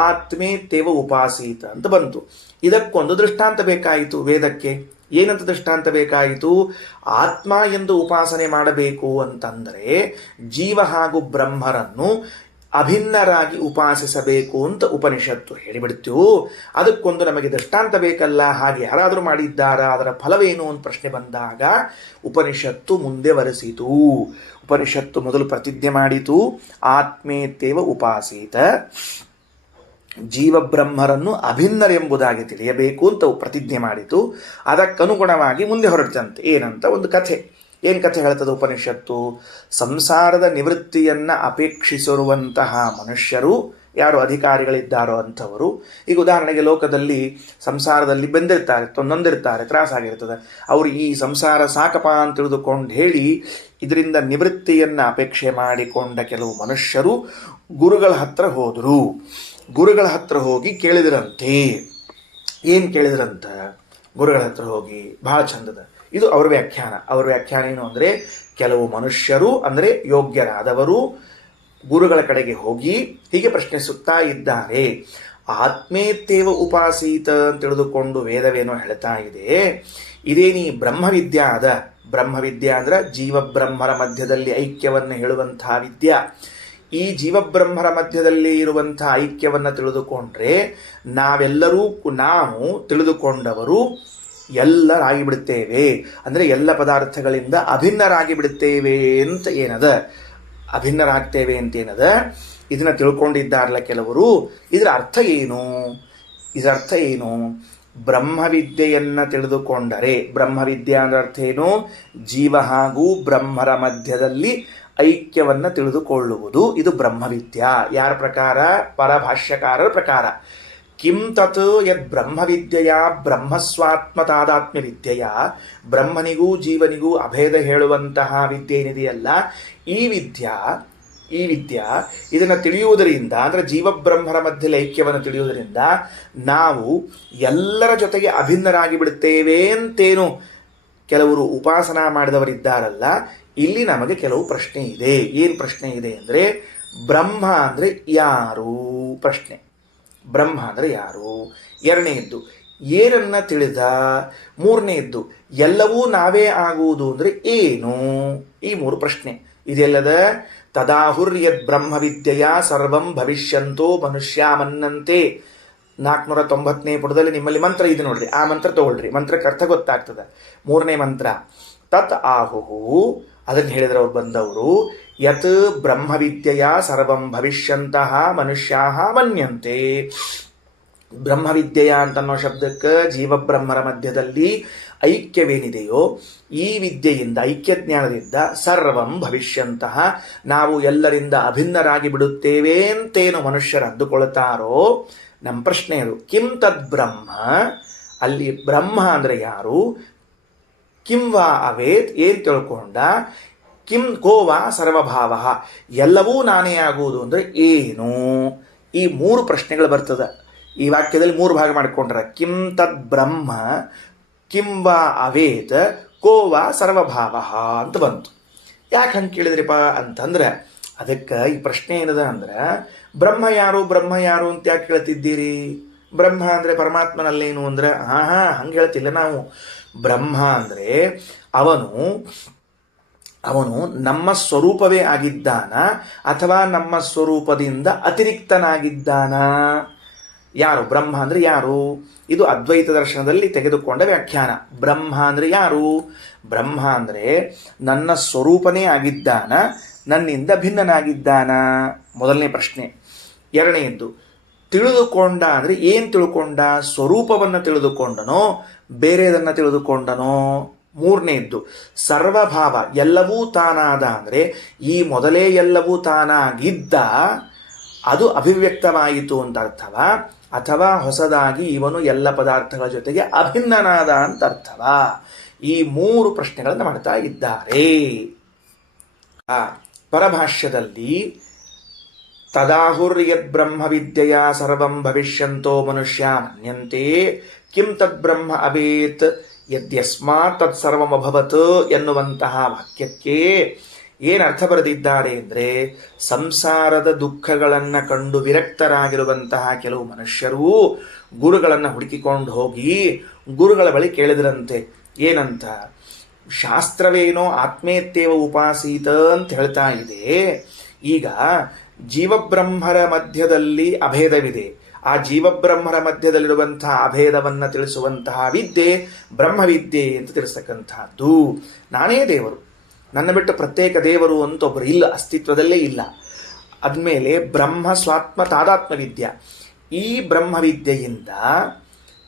ಆತ್ಮೇತ್ತೇವ ಉಪಾಸೀತ ಅಂತ ಬಂತು. ಇದಕ್ಕೊಂದು ದೃಷ್ಟಾಂತ ಬೇಕಾಯಿತು ವೇದಕ್ಕೆ. ಏನಂತ ದೃಷ್ಟಾಂತ ಬೇಕಾಯಿತು? ಆತ್ಮ ಎಂದು ಉಪಾಸನೆ ಮಾಡಬೇಕು ಅಂತಂದರೆ ಜೀವ ಹಾಗೂ ಬ್ರಹ್ಮರನ್ನು ಅಭಿನ್ನರಾಗಿ ಉಪಾಸಿಸಬೇಕು ಅಂತ ಉಪನಿಷತ್ತು ಹೇಳಿಬಿಡ್ತೀವು. ಅದಕ್ಕೊಂದು ನಮಗೆ ದೃಷ್ಟಾಂತ ಬೇಕಲ್ಲ, ಹಾಗೆ ಯಾರಾದರೂ ಮಾಡಿದ್ದಾರಾ, ಅದರ ಫಲವೇನು ಅಂತ ಪ್ರಶ್ನೆ ಬಂದಾಗ ಉಪನಿಷತ್ತು ಮುಂದೆ ವರೆಸಿತು. ಉಪನಿಷತ್ತು ಮೊದಲು ಪ್ರತಿಜ್ಞೆ ಮಾಡಿತು, ಆತ್ಮೇತ್ತೇವ ಉಪಾಸೀತ, ಜೀವಬ್ರಹ್ಮರನ್ನು ಅಭಿನ್ನರೆಂಬುದಾಗಿ ತಿಳಿಯಬೇಕು ಅಂತ ಪ್ರತಿಜ್ಞೆ ಮಾಡಿತು. ಅದಕ್ಕನುಗುಣವಾಗಿ ಮುಂದೆ ಹೊರಟಂತೆ ಏನಂತ ಒಂದು ಕಥೆ. ಏನು ಕಥೆ ಹೇಳ್ತದೆ ಉಪನಿಷತ್ತು? ಸಂಸಾರದ ನಿವೃತ್ತಿಯನ್ನು ಅಪೇಕ್ಷಿಸಿರುವಂತಹ ಮನುಷ್ಯರು ಯಾರು ಅಧಿಕಾರಿಗಳಿದ್ದಾರೋ ಅಂಥವರು, ಈಗ ಉದಾಹರಣೆಗೆ ಲೋಕದಲ್ಲಿ ಸಂಸಾರದಲ್ಲಿ ಬಂದಿರ್ತಾರೆ, ನೊಂದಿರ್ತಾರೆ, ತ್ರಾಸಾಗಿರ್ತದೆ. ಅವರು ಈ ಸಂಸಾರ ಸಾಕಪ್ಪ ಅಂತ ತಿಳಿದುಕೊಂಡು ಹೇಳಿ ಇದರಿಂದ ನಿವೃತ್ತಿಯನ್ನು ಅಪೇಕ್ಷೆ ಮಾಡಿಕೊಂಡ ಕೆಲವು ಮನುಷ್ಯರು ಗುರುಗಳ ಹತ್ರ ಹೋದರು. ಗುರುಗಳ ಹತ್ರ ಹೋಗಿ ಕೇಳಿದ್ರಂತೆ. ಏನು ಕೇಳಿದ್ರಂತ? ಗುರುಗಳ ಹತ್ರ ಹೋಗಿ ಬಹಳ ಚಂದದ, ಇದು ಅವ್ರ ವ್ಯಾಖ್ಯಾನ. ಅವ್ರ ವ್ಯಾಖ್ಯಾನ ಏನು ಅಂದರೆ, ಕೆಲವು ಮನುಷ್ಯರು ಅಂದರೆ ಯೋಗ್ಯರಾದವರು ಗುರುಗಳ ಕಡೆಗೆ ಹೋಗಿ ಹೀಗೆ ಪ್ರಶ್ನಿಸುತ್ತಾ ಇದ್ದಾರೆ. ಆತ್ಮೇತ್ತೇವ ಉಪಾಸೀತ ಅಂತ ತಿಳಿದುಕೊಂಡು ವೇದವೇನೋ ಹೇಳ್ತಾ ಇದೆ, ಇದೇನೀ ಬ್ರಹ್ಮವಿದ್ಯಾ ಅದ. ಬ್ರಹ್ಮವಿದ್ಯಾ ಅಂದ್ರೆ ಜೀವಬ್ರಹ್ಮರ ಮಧ್ಯದಲ್ಲಿ ಐಕ್ಯವನ್ನು ಹೇಳುವಂತಹ ವಿದ್ಯಾ. ಈ ಜೀವಬ್ರಹ್ಮರ ಮಧ್ಯದಲ್ಲಿ ಇರುವಂತಹ ಐಕ್ಯವನ್ನು ತಿಳಿದುಕೊಂಡ್ರೆ ನಾವು ತಿಳಿದುಕೊಂಡವರು ಎಲ್ಲರಾಗಿ ಬಿಡುತ್ತೇವೆ, ಅಂದರೆ ಎಲ್ಲ ಪದಾರ್ಥಗಳಿಂದ ಅಭಿನ್ನರಾಗಿ ಬಿಡುತ್ತೇವೆ ಅಂತ ಏನದ, ಅಭಿನ್ನರಾಗ್ತೇವೆ ಅಂತೇನದ, ಇದನ್ನ ತಿಳ್ಕೊಂಡಿದ್ದಾರಲ್ಲ ಕೆಲವರು. ಇದರ ಅರ್ಥ ಏನು? ಇದರ ಅರ್ಥ ಏನು? ಬ್ರಹ್ಮವಿದ್ಯೆಯನ್ನು ತಿಳಿದುಕೊಂಡರೆ, ಬ್ರಹ್ಮವಿದ್ಯೆ ಅಂದ್ರೆ ಅರ್ಥ ಏನು? ಜೀವ ಹಾಗೂ ಬ್ರಹ್ಮರ ಮಧ್ಯದಲ್ಲಿ ಐಕ್ಯವನ್ನು ತಿಳಿದುಕೊಳ್ಳುವುದು, ಇದು ಬ್ರಹ್ಮವಿದ್ಯಾ. ಯಾರ ಪ್ರಕಾರ? ಪರಭಾಷ್ಯಕಾರರ ಪ್ರಕಾರ. ಕಿಂ ತತ್ ಯದ್ ಬ್ರಹ್ಮವಿದ್ಯೆಯ ಬ್ರಹ್ಮಸ್ವಾತ್ಮತಾದಾತ್ಮ್ಯ ವಿದ್ಯೆಯ ಬ್ರಹ್ಮನಿಗೂ ಜೀವನಿಗೂ ಅಭೇದ ಹೇಳುವಂತಹ ವಿದ್ಯೆ ಏನಿದೆಯಲ್ಲ, ಈ ವಿದ್ಯಾ ಇದನ್ನು ತಿಳಿಯುವುದರಿಂದ, ಅಂದರೆ ಜೀವಬ್ರಹ್ಮರ ಮಧ್ಯೆ ಐಕ್ಯವನ್ನು ತಿಳಿಯುವುದರಿಂದ ನಾವು ಎಲ್ಲರ ಜೊತೆಗೆ ಅಭಿನ್ನರಾಗಿ ಬಿಡುತ್ತೇವೆ ಅಂತೇನು ಕೆಲವರು ಉಪಾಸನಾ ಮಾಡಿದವರಿದ್ದಾರಲ್ಲ, ಇಲ್ಲಿ ನಮಗೆ ಕೆಲವು ಪ್ರಶ್ನೆ ಇದೆ. ಏನು ಪ್ರಶ್ನೆ ಇದೆ ಅಂದರೆ, ಬ್ರಹ್ಮ ಅಂದರೆ ಯಾರು ಪ್ರಶ್ನೆ. ಬ್ರಹ್ಮ ಅಂದರೆ ಯಾರು? ಎರಡನೆಯದ್ದು, ಏನನ್ನ ತಿಳಿದ? ಮೂರನೆಯದ್ದು, ಎಲ್ಲವೂ ನಾವೇ ಆಗುವುದು ಅಂದರೆ ಏನು? ಈ ಮೂರು ಪ್ರಶ್ನೆ ಇದೆಲ್ಲದ. ತದಾಹುರ್ಯದ್ ಬ್ರಹ್ಮವಿದ್ಯೆಯ ಸರ್ವಂ ಭವಿಷ್ಯಂತೋ ಮನುಷ್ಯಾಮನ್ನಂತೆ 490ನೇ ಪುಟದಲ್ಲಿ ನಿಮ್ಮಲ್ಲಿ ಮಂತ್ರ ಇದೆ ನೋಡ್ರಿ, ಆ ಮಂತ್ರ ತಗೊಳ್ರಿ, ಮಂತ್ರಕ್ಕೆ ಅರ್ಥ ಗೊತ್ತಾಗ್ತದೆ. ಮೂರನೇ ಮಂತ್ರ ತತ್ ಆಹುಹು, ಅದನ್ನು ಹೇಳಿದ್ರೆ ಅವ್ರು ಬಂದವರು, ಯತ್ ಬ್ರಹ್ಮವಿದ್ಯೆಯ ಸರ್ವಂ ಭವಿಷ್ಯಂತಹ ಮನುಷ್ಯಾ ಮನ್ಯಂತೆ. ಬ್ರಹ್ಮವಿದ್ಯೆಯ ಅಂತನ್ನೋ ಶಬ್ದಕ್ಕೆ ಜೀವಬ್ರಹ್ಮರ ಮಧ್ಯದಲ್ಲಿ ಐಕ್ಯವೇನಿದೆಯೋ, ಈ ವಿದ್ಯೆಯಿಂದ, ಐಕ್ಯಜ್ಞಾನದಿಂದ ಸರ್ವಂ ಭವಿಷ್ಯಂತಹ, ನಾವು ಎಲ್ಲರಿಂದ ಅಭಿನ್ನರಾಗಿ ಬಿಡುತ್ತೇವೆ ಅಂತೇನು ಮನುಷ್ಯರು ಅಂದುಕೊಳ್ತಾರೋ. ನಮ್ಮ ಪ್ರಶ್ನೆ ಅದು, ಕಿಂ ತದ್ ಬ್ರಹ್ಮ, ಅಲ್ಲಿ ಬ್ರಹ್ಮ ಅಂದರೆ ಯಾರು? ಕಿಂ ವಾ ಅವೇತ್, ಏನು ತಿಳ್ಕೊಂಡ? ಕಿಂ ಗೋವಾ ಸರ್ವಭಾವ, ಎಲ್ಲವೂ ನಾನೇ ಆಗುವುದು ಅಂದರೆ ಏನು? ಈ ಮೂರು ಪ್ರಶ್ನೆಗಳು ಬರ್ತದೆ ಈ ವಾಕ್ಯದಲ್ಲಿ. ಮೂರು ಭಾಗ ಮಾಡಿಕೊಂಡ್ರ, ಕಿಂ ತದ್ ಬ್ರಹ್ಮ, ಕಿಂ ವಾ ಅವೇತ್, ಕೋ ವಾ ಸರ್ವಭಾವ ಅಂತ ಬಂತು. ಯಾಕೆ ಹಂಗೆ ಕೇಳಿದ್ರಿಪ್ಪ ಅಂತಂದ್ರೆ, ಅದಕ್ಕೆ ಈ ಪ್ರಶ್ನೆ ಏನದ ಅಂದ್ರೆ, ಬ್ರಹ್ಮ ಯಾರು ಅಂತ ಯಾಕೆ ಕೇಳ್ತಿದ್ದೀರಿ? ಬ್ರಹ್ಮ ಅಂದರೆ ಪರಮಾತ್ಮನಲ್ಲೇನು ಅಂದ್ರೆ, ಹಂಗೆ ಹೇಳ್ತಿಲ್ಲ ನಾವು. ಬ್ರಹ್ಮ ಅಂದರೆ ಅವನು ನಮ್ಮ ಸ್ವರೂಪವೇ ಆಗಿದ್ದಾನ, ಅಥವಾ ನಮ್ಮ ಸ್ವರೂಪದಿಂದ ಅತಿರಿಕ್ತನಾಗಿದ್ದಾನ? ಯಾರು ಬ್ರಹ್ಮ ಅಂದರೆ ಯಾರು? ಇದು ಅದ್ವೈತ ದರ್ಶನದಲ್ಲಿ ತೆಗೆದುಕೊಂಡ ವ್ಯಾಖ್ಯಾನ. ಬ್ರಹ್ಮ ಅಂದರೆ ಯಾರು? ಬ್ರಹ್ಮ ಅಂದರೆ ನನ್ನ ಸ್ವರೂಪನೇ ಆಗಿದ್ದಾನ, ನನ್ನಿಂದ ಭಿನ್ನನಾಗಿದ್ದಾನ? ಮೊದಲನೇ ಪ್ರಶ್ನೆ. ಎರಡನೆಯದ್ದು, ತಿಳಿದುಕೊಂಡ ಅಂದರೆ ಏನು ತಿಳ್ಕೊಂಡ? ಸ್ವರೂಪವನ್ನು ತಿಳಿದುಕೊಂಡನೋ, ಬೇರೆದನ್ನು ತಿಳಿದುಕೊಂಡನೋ? ಮೂರನೆಯದ್ದು, ಸರ್ವಭಾವ, ಎಲ್ಲವೂ ತಾನಾದ ಅಂದರೆ ಈ ಮೊದಲೇ ಎಲ್ಲವೂ ತಾನಾಗಿದ್ದ, ಅದು ಅಭಿವ್ಯಕ್ತವಾಯಿತು ಅಂತ ಅರ್ಥವಾ, ಅಥವಾ ಹೊಸದಾಗಿ ಇವನು ಎಲ್ಲ ಪದಾರ್ಥಗಳ ಜೊತೆಗೆ ಅಭಿನ್ನನಾದ ಅಂತ ಅರ್ಥವಾ? ಈ ಮೂರು ಪ್ರಶ್ನೆಗಳನ್ನು ಮಾಡ್ತಾ ಇದ್ದಾರೆ. ಪರಭಾಷ್ಯದಲ್ಲಿ ತದಾಹುರ್ಯದ್ ಬ್ರಹ್ಮವಿದ್ಯೆಯ ಸರ್ವಂ ಭವಿಷ್ಯಂತೋ ಮನುಷ್ಯ ಮನ್ಯಂತೆ ಕಿಂ ತದ್ ಬ್ರಹ್ಮ ಅವೇತ್ ಯದ್ಯಸ್ಮಾತ್ ತತ್ ಸರ್ವಮಭವತ್ ಎನ್ನುವಂತಹ ವಾಕ್ಯಕ್ಕೆ ಏನು ಅರ್ಥ ಬರೆದಿದ್ದಾರೆ ಅಂದರೆ, ಸಂಸಾರದ ದುಃಖಗಳನ್ನು ಕಂಡು ವಿರಕ್ತರಾಗಿರುವಂತಹ ಕೆಲವು ಮನುಷ್ಯರು ಗುರುಗಳನ್ನು ಹುಡುಕಿಕೊಂಡು ಹೋಗಿ ಗುರುಗಳ ಬಳಿ ಕೇಳಿದ್ರಂತೆ. ಏನಂತ? ಶಾಸ್ತ್ರವೇನೋ ಆತ್ಮೇತ್ಯೇವ ಉಪಾಸೀತ ಅಂತ ಹೇಳ್ತಾ ಇದೆ. ಈಗ ಜೀವಬ್ರಹ್ಮರ ಮಧ್ಯದಲ್ಲಿ ಅಭೇದವಿದೆ. ಆ ಜೀವಬ್ರಹ್ಮರ ಮಧ್ಯದಲ್ಲಿರುವಂತಹ ಅಭೇದವನ್ನು ತಿಳಿಸುವಂತಹ ವಿದ್ಯೆ ಬ್ರಹ್ಮವಿದ್ಯೆ ಅಂತ ತಿಳಿಸ್ತಕ್ಕಂತಹದ್ದು. ನಾನೇ ದೇವರು, ನನ್ನ ಬಿಟ್ಟು ಪ್ರತ್ಯೇಕ ದೇವರು ಅಂತ ಒಬ್ಬರು ಇಲ್ಲ, ಅಸ್ತಿತ್ವದಲ್ಲೇ ಇಲ್ಲ. ಆದಮೇಲೆ ಬ್ರಹ್ಮ ಸ್ವಾತ್ಮ ತಾದಾತ್ಮ ವಿದ್ಯೆ. ಈ ಬ್ರಹ್ಮವಿದ್ಯೆಯಿಂದ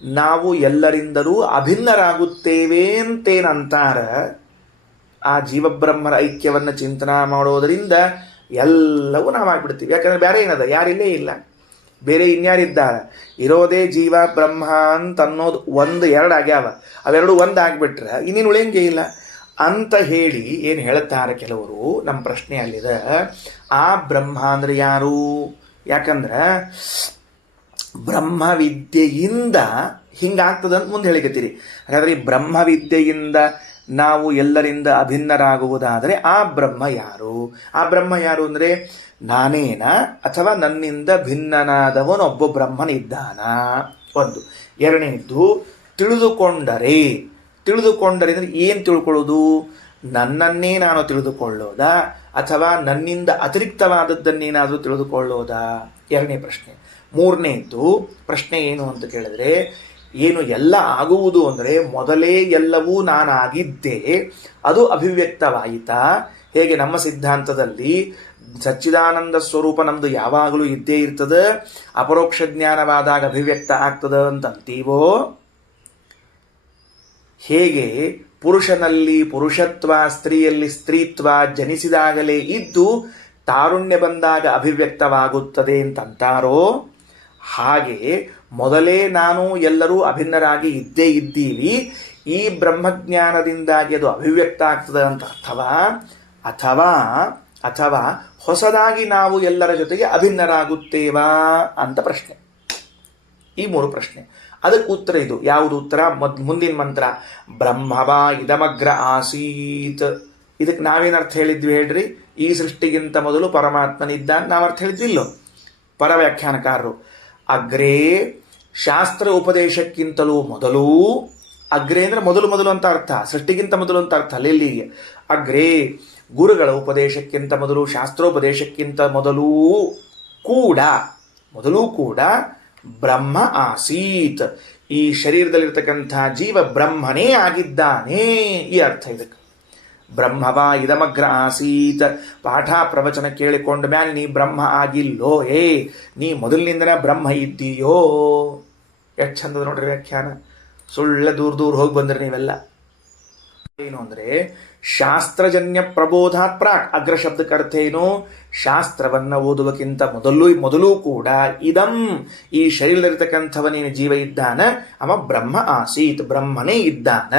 ನಾವು ಎಲ್ಲರಿಂದಲೂ ಅಭಿನ್ನರಾಗುತ್ತೇವೆ ಅಂತೇನಂತಾರ. ಆ ಜೀವಬ್ರಹ್ಮರ ಐಕ್ಯವನ್ನು ಚಿಂತನಾ ಮಾಡೋದರಿಂದ ಎಲ್ಲವೂ ನಾವಾಗ್ಬಿಡ್ತೀವಿ. ಯಾಕಂದ್ರೆ ಬೇರೆ ಏನದ? ಯಾರಿಲ್ಲೇ ಇಲ್ಲ, ಬೇರೆ ಇನ್ಯಾರಿದ್ದಾರೆ? ಇರೋದೇ ಜೀವ ಬ್ರಹ್ಮ ಅಂತ ಅನ್ನೋದು ಒಂದು ಎರಡು ಆಗ್ಯಾವ, ಅವೆರಡು ಒಂದು ಆಗ್ಬಿಟ್ರೆ ಇನ್ನೇನು ಉಳಿಯಂಗೇ ಇಲ್ಲ ಅಂತ ಹೇಳಿ ಏನು ಹೇಳ್ತಾರೆ ಕೆಲವರು. ನಮ್ಮ ಪ್ರಶ್ನೆ ಅಲ್ಲಿದೆ, ಆ ಬ್ರಹ್ಮ ಅಂದ್ರೆ ಯಾರು? ಯಾಕಂದ್ರೆ ಬ್ರಹ್ಮವಿದ್ಯೆಯಿಂದ ಹಿಂಗಾಗ್ತದಂತ ಮುಂದೆ ಹೇಳಿಕತ್ತೀರಿ. ಹಾಗಾದ್ರೆ ಈ ಬ್ರಹ್ಮವಿದ್ಯೆಯಿಂದ ನಾವು ಎಲ್ಲರಿಂದ ಅಭಿನ್ನರಾಗುವುದಾದರೆ ಆ ಬ್ರಹ್ಮ ಯಾರು? ಆ ಬ್ರಹ್ಮ ಯಾರು ಅಂದರೆ ನಾನೇನ, ಅಥವಾ ನನ್ನಿಂದ ಭಿನ್ನನಾದವನೊಬ್ಬ ಬ್ರಹ್ಮನಿದ್ದಾನ? ಒಂದು. ಎರಡನೇದ್ದು, ತಿಳಿದುಕೊಂಡರೆ ಅಂದರೆ ಏನು ತಿಳ್ಕೊಳ್ಳೋದು? ನನ್ನನ್ನೇ ನಾನು ತಿಳಿದುಕೊಳ್ಳೋದಾ, ಅಥವಾ ನನ್ನಿಂದ ಅತಿರಿಕ್ತವಾದದ್ದನ್ನೇನಾದರೂ ತಿಳಿದುಕೊಳ್ಳೋದಾ? ಎರಡನೇ ಪ್ರಶ್ನೆ. ಮೂರನೇದ್ದು ಪ್ರಶ್ನೆ ಏನು ಅಂತ ಕೇಳಿದ್ರೆ, ಏನು ಎಲ್ಲ ಆಗುವುದು ಅಂದರೆ ಮೊದಲೇ ಎಲ್ಲವೂ ನಾನಾಗಿದ್ದೆ, ಅದು ಅಭಿವ್ಯಕ್ತವಾಯಿತಾ? ಹೇಗೆ ನಮ್ಮ ಸಿದ್ಧಾಂತದಲ್ಲಿ ಸಚ್ಚಿದಾನಂದ ಸ್ವರೂಪ ನಮ್ದು ಯಾವಾಗಲೂ ಇದ್ದೇ ಇರ್ತದೆ, ಅಪರೋಕ್ಷ ಜ್ಞಾನವಾದಾಗ ಅಭಿವ್ಯಕ್ತ ಆಗ್ತದೆ ಅಂತಂತೀವೋ, ಹೇಗೆ ಪುರುಷನಲ್ಲಿ ಪುರುಷತ್ವ, ಸ್ತ್ರೀಯಲ್ಲಿ ಸ್ತ್ರೀತ್ವ ಜನಿಸಿದಾಗಲೇ ಇದ್ದು ತಾರುಣ್ಯ ಬಂದಾಗ ಅಭಿವ್ಯಕ್ತವಾಗುತ್ತದೆ ಅಂತಂತಾರೋ, ಹಾಗೆ ಮೊದಲೇ ನಾನು ಎಲ್ಲರೂ ಅಭಿನ್ನರಾಗಿ ಇದ್ದೇ ಇದ್ದೀವಿ, ಈ ಬ್ರಹ್ಮಜ್ಞಾನದಿಂದಾಗಿ ಅದು ಅಭಿವ್ಯಕ್ತ ಆಗ್ತದೆ ಅಂತ ಅರ್ಥವಾ, ಅಥವಾ ಅಥವಾ ಹೊಸದಾಗಿ ನಾವು ಎಲ್ಲರ ಜೊತೆಗೆ ಅಭಿನ್ನರಾಗುತ್ತೇವಾ ಅಂತ ಪ್ರಶ್ನೆ. ಈ 3 ಪ್ರಶ್ನೆ. ಅದಕ್ಕೆ ಉತ್ತರ ಇದು. ಯಾವುದು ಉತ್ತರ? ಮುಂದಿನ ಮಂತ್ರ ಬ್ರಹ್ಮವಾ ಇದಮಗ್ರ ಆಸೀತ್. ಇದಕ್ಕೆ ನಾವೇನು ಅರ್ಥ ಹೇಳಿದ್ವಿ ಹೇಳ್ರಿ? ಈ ಸೃಷ್ಟಿಗಿಂತ ಮೊದಲು ಪರಮಾತ್ಮನಿದ್ದ ನಾವು ಅರ್ಥ ಹೇಳಿದ್ವಿಲ್ಲೋ? ಪರವ್ಯಾಖ್ಯಾನಕಾರರು ಅಗ್ರೇ ಶಾಸ್ತ್ರ ಉಪದೇಶಕ್ಕಿಂತಲೂ ಮೊದಲು, ಅಗ್ರೇ ಅಂದರೆ ಮೊದಲು ಮೊದಲು ಅಂತ ಅರ್ಥ, ಸೃಷ್ಟಿಗಿಂತ ಮೊದಲು ಅಂತ ಅರ್ಥ ಅಲ್ಲಿಗೆ. ಅಗ್ರೇ ಗುರುಗಳ ಉಪದೇಶಕ್ಕಿಂತ ಮೊದಲು, ಶಾಸ್ತ್ರೋಪದೇಶಕ್ಕಿಂತ ಮೊದಲೂ ಕೂಡ ಬ್ರಹ್ಮ ಆಸೀತ್, ಈ ಶರೀರದಲ್ಲಿರ್ತಕ್ಕಂಥ ಜೀವ ಬ್ರಹ್ಮನೇ ಆಗಿದ್ದಾನೆ. ಈ ಅರ್ಥ ಇದಕ್ಕೆ. ಬ್ರಹ್ಮವಾ ಇದಮಗ್ರ ಆಸೀತ್. ಪಾಠ ಪ್ರವಚನ ಕೇಳಿಕೊಂಡ ಮ್ಯಾಲೆ ನೀ ಬ್ರಹ್ಮ ಆಗಿಲ್ಲೋ, ನೀ ಮೊದಲಿನಿಂದನೇ ಬ್ರಹ್ಮ ಇದ್ದೀಯೋ. ಎಷ್ಟು ಚಂದದ ನೋಡ್ರಿ ವ್ಯಾಖ್ಯಾನ. ಸುಳ್ಳೆ ದೂರ ಹೋಗಿ ಬಂದ್ರಿ ನೀವೆಲ್ಲ. ಏನು ಅಂದರೆ ಶಾಸ್ತ್ರಜನ್ಯ ಪ್ರಬೋಧಾತ್ ಪ್ರಾಕ್. ಅಗ್ರ ಶಬ್ದಕ್ಕೆ ಅರ್ಥ ಏನು? ಶಾಸ್ತ್ರವನ್ನು ಓದುವಕ್ಕಿಂತ ಮೊದಲು ಕೂಡ ಇದಂ, ಈ ಶರೀರದಲ್ಲಿರ್ತಕ್ಕಂಥವನೇನು ಜೀವ ಇದ್ದಾನ ಅವ ಬ್ರಹ್ಮ ಆಸೀತ್, ಬ್ರಹ್ಮನೇ ಇದ್ದಾನ.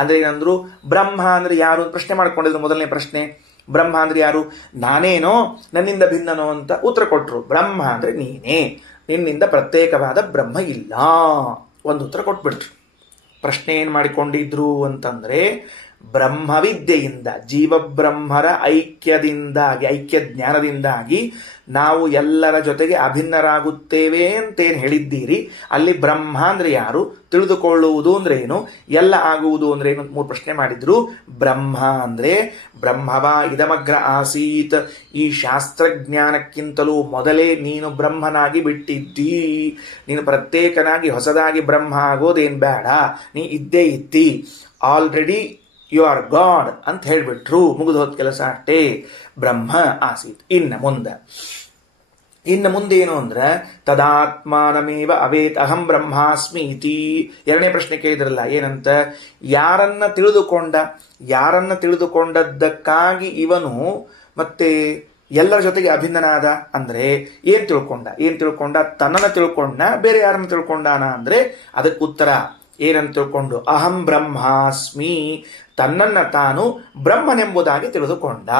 ಅಂದ್ರೆ ಏನಂದ್ರು? ಬ್ರಹ್ಮ ಅಂದ್ರೆ ಯಾರು ಪ್ರಶ್ನೆ ಮಾಡ್ಕೊಂಡಿದ್ರು. ಮೊದಲನೇ ಪ್ರಶ್ನೆ, ಬ್ರಹ್ಮ ಅಂದ್ರೆ ಯಾರು? ನಾನೇನೋ ನನ್ನಿಂದ ಭಿನ್ನನೋ ಅಂತ ಉತ್ತರ ಕೊಟ್ಟರು. ಬ್ರಹ್ಮ ಅಂದ್ರೆ ನೀನೇ, ನಿನ್ನಿಂದ ಪ್ರತ್ಯೇಕವಾದ ಬ್ರಹ್ಮ ಇಲ್ಲ, ಒಂದು ಉತ್ತರ ಕೊಟ್ಬಿಟ್ರು. ಪ್ರಶ್ನೆ ಏನು ಮಾಡಿಕೊಂಡಿದ್ರು ಅಂತಂದ್ರೆ, ಬ್ರಹ್ಮವಿದ್ಯೆಯಿಂದ ಜೀವಬ್ರಹ್ಮರ ಐಕ್ಯದಿಂದಾಗಿ, ಐಕ್ಯ ಜ್ಞಾನದಿಂದಾಗಿ ನಾವು ಎಲ್ಲರ ಜೊತೆಗೆ ಅಭಿನ್ನರಾಗುತ್ತೇವೆ ಅಂತೇನು ಹೇಳಿದ್ದೀರಿ, ಅಲ್ಲಿ ಬ್ರಹ್ಮ ಅಂದ್ರೆ ಯಾರು, ತಿಳಿದುಕೊಳ್ಳುವುದು ಅಂದ್ರೆ ಏನು, ಎಲ್ಲ ಆಗುವುದು ಅಂದ್ರೆ ಏನು 3 ಪ್ರಶ್ನೆ ಮಾಡಿದ್ರು. ಬ್ರಹ್ಮ ಅಂದ್ರೆ ಬ್ರಹ್ಮವಾ ಇದಮಗ್ರ ಆಸೀತ್, ಈ ಶಾಸ್ತ್ರಜ್ಞಾನಕ್ಕಿಂತಲೂ ಮೊದಲೇ ನೀನು ಬ್ರಹ್ಮನಾಗಿ ಬಿಟ್ಟಿದ್ದೀ. ನೀನು ಪ್ರತ್ಯೇಕನಾಗಿ ಹೊಸದಾಗಿ ಬ್ರಹ್ಮ ಆಗೋದೇನು ಬೇಡ, ನೀ ಇದ್ದೇ ಇದ್ದಿ, ಆಲ್ರೆಡಿ ಯು ಆರ್ ಗಾಡ್ ಅಂತ ಹೇಳಿಬಿಟ್ರು. ಮುಗಿದು ಹೋದ ಕೆಲಸ ಅಷ್ಟೇ. ಬ್ರಹ್ಮ ಆಸೀತ್. ಇನ್ನು ಮುಂದೆ ಏನು ಅಂದ್ರೆ ತದಾತ್ಮಾನಮೇವ ಅವೇತ್ ಅಹಂ ಬ್ರಹ್ಮಾಸ್ಮಿ ಇತಿ. 2ನೇ ಪ್ರಶ್ನೆ ಕೇಳಿದ್ರಲ್ಲ, ಏನಂತ? ಯಾರನ್ನ ತಿಳಿದುಕೊಂಡದ್ದಕ್ಕಾಗಿ ಇವನು ಮತ್ತೆ ಎಲ್ಲರ ಜೊತೆಗೆ ಅಭಿನ್ನನಾದ ಅಂದ್ರೆ ಏನ್ ತಿಳ್ಕೊಂಡ? ತನ್ನನ್ನು ತಿಳ್ಕೊಂಡ, ಬೇರೆ ಯಾರನ್ನು ತಿಳ್ಕೊಂಡಾನ ಅಂದ್ರೆ ಅದಕ್ಕೆ ಉತ್ತರ ಏನಂತ ತಿಳ್ಕೊಂಡು? ಅಹಂ ಬ್ರಹ್ಮಾಸ್ಮಿ, ತನ್ನನ್ನು ತಾನು ಬ್ರಹ್ಮನೆಂಬುದಾಗಿ ತಿಳಿದುಕೊಂಡ.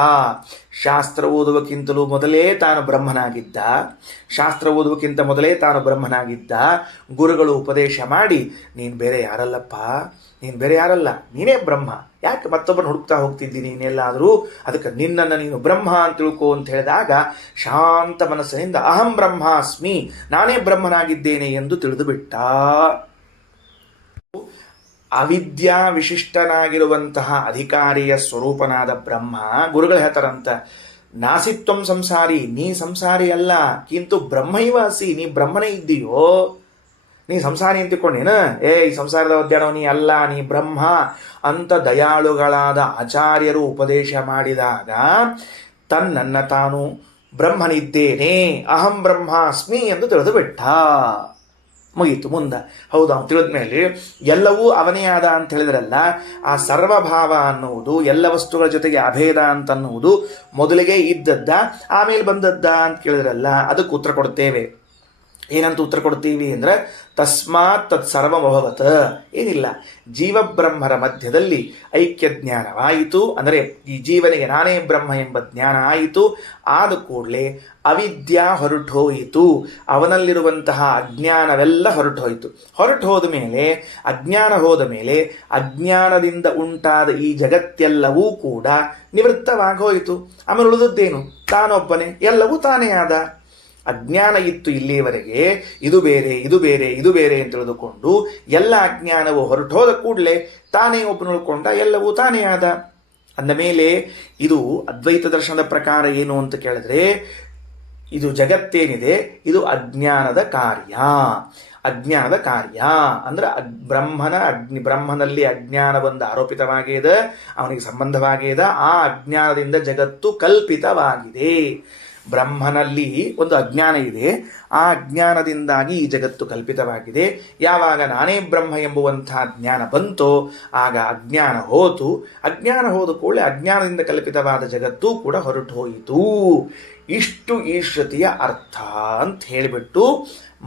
ಶಾಸ್ತ್ರ ಓದುವಕ್ಕಿಂತಲೂ ಮೊದಲೇ ತಾನು ಬ್ರಹ್ಮನಾಗಿದ್ದ. ಗುರುಗಳು ಉಪದೇಶ ಮಾಡಿ, ನೀನು ಬೇರೆ ಯಾರಲ್ಲ, ನೀನೇ ಬ್ರಹ್ಮ, ಯಾಕೆ ಮತ್ತೊಬ್ಬನ ಹುಡುಕ್ತಾ ಹೋಗ್ತಿದ್ದಿ ನೀನೆಲ್ಲಾದರೂ, ಅದಕ್ಕೆ ನಿನ್ನನ್ನು ನೀನು ಬ್ರಹ್ಮ ಅಂತ ತಿಳ್ಕೋ ಅಂತ ಹೇಳಿದಾಗ ಶಾಂತ ಮನಸ್ಸಿನಿಂದ ಅಹಂ ಬ್ರಹ್ಮಾಸ್ಮಿ, ನಾನೇ ಬ್ರಹ್ಮನಾಗಿದ್ದೇನೆ ಎಂದು ತಿಳಿದು ಬಿಟ್ಟ. ಅವಿದ್ಯಾ ವಿಶಿಷ್ಟನಾಗಿರುವಂತಹ ಅಧಿಕಾರಿಯ ಸ್ವರೂಪನಾದ ಬ್ರಹ್ಮ, ಗುರುಗಳು ಹೇಳ್ತಾರಂತ, ನಾಸಿತ್ವಂ ಸಂಸಾರಿ, ನೀ ಸಂಸಾರಿ ಅಲ್ಲ, ಕಿಂತು ಬ್ರಹ್ಮೈವ ಅಸಿ, ನೀ ಬ್ರಹ್ಮನೇ ಇದ್ದೀಯೋ. ನೀ ಸಂಸಾರಿ ಅಂತಿಕೊಂಡೇನ? ಈ ಸಂಸಾರದ ಒದ್ದಾಡೋ ನೀ ಅಲ್ಲ, ನೀ ಬ್ರಹ್ಮ ಅಂತ ದಯಾಳುಗಳಾದ ಆಚಾರ್ಯರು ಉಪದೇಶ ಮಾಡಿದಾಗ ತನ್ನನ್ನು ತಾನು ಬ್ರಹ್ಮನಿದ್ದೇನೆ, ಅಹಂ ಬ್ರಹ್ಮಾಸ್ಮಿ ಎಂದು ತಿಳಿದು ಬಿಟ್ಟ. ಮುಗೀತು. ಮುಂದೆ ಹೌದು, ಅವನು ತಿಳಿದ್ಮೇಲೆ ಎಲ್ಲವೂ ಅವನೇ ಆದ ಅಂತ ಹೇಳಿದ್ರಲ್ಲ, ಆ ಸರ್ವಭಾವ ಅನ್ನುವುದು, ಎಲ್ಲ ವಸ್ತುಗಳ ಜೊತೆಗೆ ಅಭೇದ ಅಂತನ್ನುವುದು ಮೊದಲಿಗೆ ಇದ್ದದ್ದ ಆಮೇಲೆ ಬಂದದ್ದ ಅಂತ ಕೇಳಿದ್ರಲ್ಲ, ಅದಕ್ಕೆ ಉತ್ತರ ಕೊಡ್ತೇವೆ. ಏನಂತ ಉತ್ತರ ಕೊಡ್ತೀವಿ ಅಂದ್ರೆ, ತಸ್ಮಾತ್ ತತ್ ಸರ್ವಮಭವತ್. ಏನಿಲ್ಲ, ಜೀವಬ್ರಹ್ಮರ ಮಧ್ಯದಲ್ಲಿ ಐಕ್ಯ ಜ್ಞಾನವಾಯಿತು, ಅಂದರೆ ಈ ಜೀವನಿಗೆ ನಾನೇ ಬ್ರಹ್ಮ ಎಂಬ ಜ್ಞಾನ ಆಯಿತು. ಆದ ಕೂಡಲೇ ಅವಿದ್ಯಾ ಹೊರಟೋಯಿತು, ಅವನಲ್ಲಿರುವಂತಹ ಅಜ್ಞಾನವೆಲ್ಲ ಹೊರಟೋಯಿತು. ಹೋದ ಮೇಲೆ ಅಜ್ಞಾನದಿಂದ ಉಂಟಾದ ಈ ಜಗತ್ತೆಲ್ಲವೂ ಕೂಡ ನಿವೃತ್ತವಾಗೋಯಿತು. ಆಮೇಲೆ ಉಳಿದದ್ದೇನು? ತಾನೊಬ್ಬನೇ, ಎಲ್ಲವೂ ತಾನೇ ಆದ. ಅಜ್ಞಾನ ಇತ್ತು ಇಲ್ಲಿಯವರೆಗೆ, ಇದು ಬೇರೆ ಅಂತ ತಿಳಿದುಕೊಂಡು ಎಲ್ಲ ಅಜ್ಞಾನವು ಹೊರಟೋದ ಕೂಡಲೇ ತಾನೇ ಒಬ್ಬನುಳ್ಕೊಂಡ, ಎಲ್ಲವೂ ತಾನೇ ಆದ. ಅಂದ ಮೇಲೆ ಇದು ಅದ್ವೈತ ದರ್ಶನದ ಪ್ರಕಾರ ಏನು ಅಂತ ಕೇಳಿದ್ರೆ, ಇದು ಜಗತ್ತೇನಿದೆ ಇದು ಅಜ್ಞಾನದ ಕಾರ್ಯ. ಅಂದ್ರೆ ಬ್ರಹ್ಮನಲ್ಲಿ ಅಜ್ಞಾನ ಬಂದ ಆರೋಪಿತವಾಗಿದೆ, ಅವನಿಗೆ ಸಂಬಂಧವಾಗಿದೆ. ಆ ಅಜ್ಞಾನದಿಂದ ಜಗತ್ತು ಕಲ್ಪಿತವಾಗಿದೆ. ಬ್ರಹ್ಮನಲ್ಲಿ ಒಂದು ಅಜ್ಞಾನ ಇದೆ. ಆ ಅಜ್ಞಾನದಿಂದಾಗಿ ಈ ಜಗತ್ತು ಕಲ್ಪಿತವಾಗಿದೆ. ಯಾವಾಗ ನಾನೇ ಬ್ರಹ್ಮ ಎಂಬುವಂತಹ ಜ್ಞಾನ ಬಂತೋ ಆಗ ಅಜ್ಞಾನ ಹೋತು. ಅಜ್ಞಾನ ಹೋದ ಕೂಡಲೇ ಅಜ್ಞಾನದಿಂದ ಕಲ್ಪಿತವಾದ ಜಗತ್ತು ಕೂಡ ಹೊರಟು ಹೋಯಿತು. ಇಷ್ಟು ಈ ಶ್ರುತಿಯ ಅರ್ಥ ಅಂತ ಹೇಳಿಬಿಟ್ಟು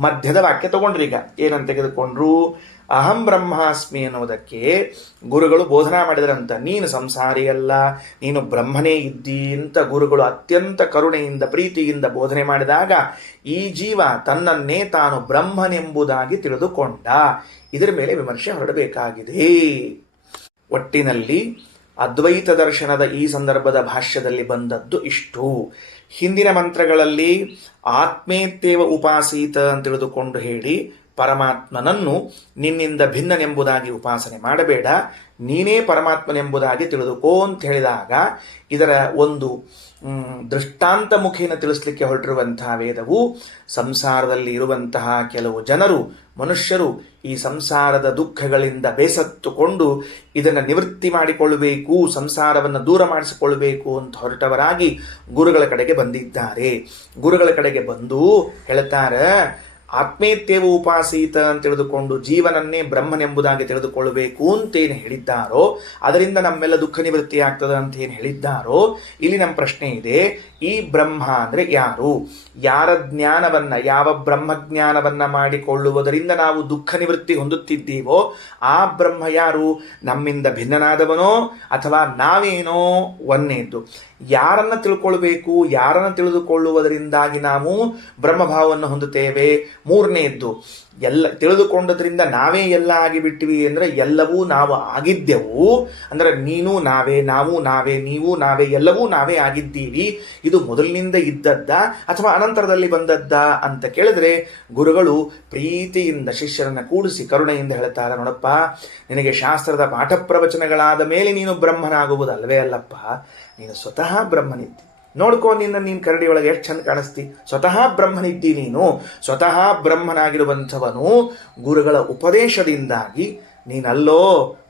ಮಧ್ಯದ ವಾಕ್ಯ ತಗೊಂಡ್ರೀಗ. ಏನಂತ ತೆಗೆದುಕೊಂಡ್ರು? ಅಹಂ ಬ್ರಹ್ಮಾಸ್ಮಿ ಅನ್ನೋದಕ್ಕೆ ಗುರುಗಳು ಬೋಧನಾ ಮಾಡಿದರಂತ. ನೀನು ಸಂಸಾರಿಯಲ್ಲ, ನೀನು ಬ್ರಹ್ಮನೇ ಇದ್ದಿ ಅಂತ ಗುರುಗಳು ಅತ್ಯಂತ ಕರುಣೆಯಿಂದ ಪ್ರೀತಿಯಿಂದ ಬೋಧನೆ ಮಾಡಿದಾಗ ಈ ಜೀವ ತನ್ನನ್ನೇ ತಾನು ಬ್ರಹ್ಮನೆಂಬುದಾಗಿ ತಿಳಿದುಕೊಂಡ. ಇದರ ಮೇಲೆ ವಿಮರ್ಶೆ ಹೊರಡಬೇಕಾಗಿದೆ. ಒಟ್ಟಿನಲ್ಲಿ ಅದ್ವೈತ ದರ್ಶನದ ಈ ಸಂದರ್ಭದ ಭಾಷ್ಯದಲ್ಲಿ ಬಂದದ್ದು ಇಷ್ಟು. ಹಿಂದಿನ ಮಂತ್ರಗಳಲ್ಲಿ ಆತ್ಮೇತ್ಯೇವ ಉಪಾಸೀತ ಅಂತ ತಿಳಿದುಕೊಂಡು ಹೇಳಿ ಪರಮಾತ್ಮನನ್ನು ನಿನ್ನಿಂದ ಭಿನ್ನನೆಂಬುದಾಗಿ ಉಪಾಸನೆ ಮಾಡಬೇಡ, ನೀನೇ ಪರಮಾತ್ಮನೆಂಬುದಾಗಿ ತಿಳಿದುಕೋ ಅಂತ ಹೇಳಿದಾಗ ಇದರ ಒಂದು ದೃಷ್ಟಾಂತ ಮುಖೇನ ತಿಳಿಸ್ಲಿಕ್ಕೆ ಹೊರಟಿರುವಂತಹ ವೇದವು ಸಂಸಾರದಲ್ಲಿ ಇರುವಂತಹ ಕೆಲವು ಜನರು, ಮನುಷ್ಯರು ಈ ಸಂಸಾರದ ದುಃಖಗಳಿಂದ ಬೇಸತ್ತುಕೊಂಡು ಇದನ್ನು ನಿವೃತ್ತಿ ಮಾಡಿಕೊಳ್ಳಬೇಕು, ಸಂಸಾರವನ್ನು ದೂರ ಮಾಡಿಸಿಕೊಳ್ಳಬೇಕು ಅಂತ ಹೊರಟವರಾಗಿ ಗುರುಗಳ ಕಡೆಗೆ ಬಂದಿದ್ದಾರೆ. ಗುರುಗಳ ಕಡೆಗೆ ಬಂದು ಹೇಳ್ತಾರೆ, ಆತ್ಮೇತ್ಯೇವ ಉಪಾಸೀತ ಅಂತ ತಿಳಿದುಕೊಂಡು ಜೀವನನ್ನೇ ಬ್ರಹ್ಮನೆಂಬುದಾಗಿ ತಿಳಿದುಕೊಳ್ಳಬೇಕು ಅಂತೇನು ಹೇಳಿದ್ದಾರೋ, ಅದರಿಂದ ನಮ್ಮೆಲ್ಲ ದುಃಖ ನಿವೃತ್ತಿ ಆಗ್ತದೆ ಅಂತ ಏನು ಹೇಳಿದ್ದಾರೋ, ಇಲ್ಲಿ ನಮ್ಮ ಪ್ರಶ್ನೆ ಇದೆ, ಈ ಬ್ರಹ್ಮ ಅಂದರೆ ಯಾರು? ಯಾರ ಜ್ಞಾನವನ್ನ, ಯಾವ ಬ್ರಹ್ಮಜ್ಞಾನವನ್ನ ಮಾಡಿಕೊಳ್ಳುವುದರಿಂದ ನಾವು ದುಃಖ ನಿವೃತ್ತಿ ಹೊಂದುತ್ತಿದ್ದೀವೋ ಆ ಬ್ರಹ್ಮ ಯಾರು? ನಮ್ಮಿಂದ ಭಿನ್ನನಾದವನೋ ಅಥವಾ ನಾವೇನೋ? ಒಂದನೇದ್ದು. ಯಾರನ್ನ ತಿಳ್ಕೊಳ್ಬೇಕು, ಯಾರನ್ನ ತಿಳಿದುಕೊಳ್ಳುವುದರಿಂದಾಗಿ ನಾವು ಬ್ರಹ್ಮಭಾವವನ್ನು ಹೊಂದುತ್ತೇವೆ? ಮೂರನೆಯದ್ದು, ಎಲ್ಲ ತಿಳಿದುಕೊಂಡದ್ರಿಂದ ನಾವೇ ಎಲ್ಲ ಆಗಿಬಿಟ್ಟಿವಿ ಅಂದರೆ ಎಲ್ಲವೂ ನಾವು ಆಗಿದ್ದೆವು ಅಂದರೆ ನೀನು ನಾವೇ, ನಾವು ನಾವೇ, ನೀವು ನಾವೇ, ಎಲ್ಲವೂ ನಾವೇ ಆಗಿದ್ದೀವಿ. ಇದು ಮೊದಲಿನಿಂದ ಇದ್ದದ್ದ ಅಥವಾ ಅನಂತರದಲ್ಲಿ ಬಂದದ್ದ ಅಂತ ಕೇಳಿದ್ರೆ ಗುರುಗಳು ಪ್ರೀತಿಯಿಂದ ಶಿಷ್ಯರನ್ನ ಕೂಡಿಸಿ ಕರುಣೆಯಿಂದ ಹೇಳ್ತಾರೆ, ನೋಡಪ್ಪ, ನಿನಗೆ ಶಾಸ್ತ್ರದ ಪಾಠ ಪ್ರವಚನಗಳಾದ ಮೇಲೆ ನೀನು ಬ್ರಹ್ಮನಾಗುವುದಲ್ವೇ ಅಲ್ಲಪ್ಪ, ನೀನು ಸ್ವತಃ ಬ್ರಹ್ಮನಿದ್ದಿ. ನೋಡ್ಕೋ, ನೀನು ಕರಡಿ ಒಳಗೆ ಎಷ್ಟು ಚಂದ ಕಾಣಿಸ್ತಿ, ಸ್ವತಃ ಬ್ರಹ್ಮನಿದ್ದಿ. ನೀನು ಸ್ವತಃ ಬ್ರಹ್ಮನಾಗಿರುವಂಥವನು ಗುರುಗಳ ಉಪದೇಶದಿಂದಾಗಿ ನೀನಲ್ಲೋ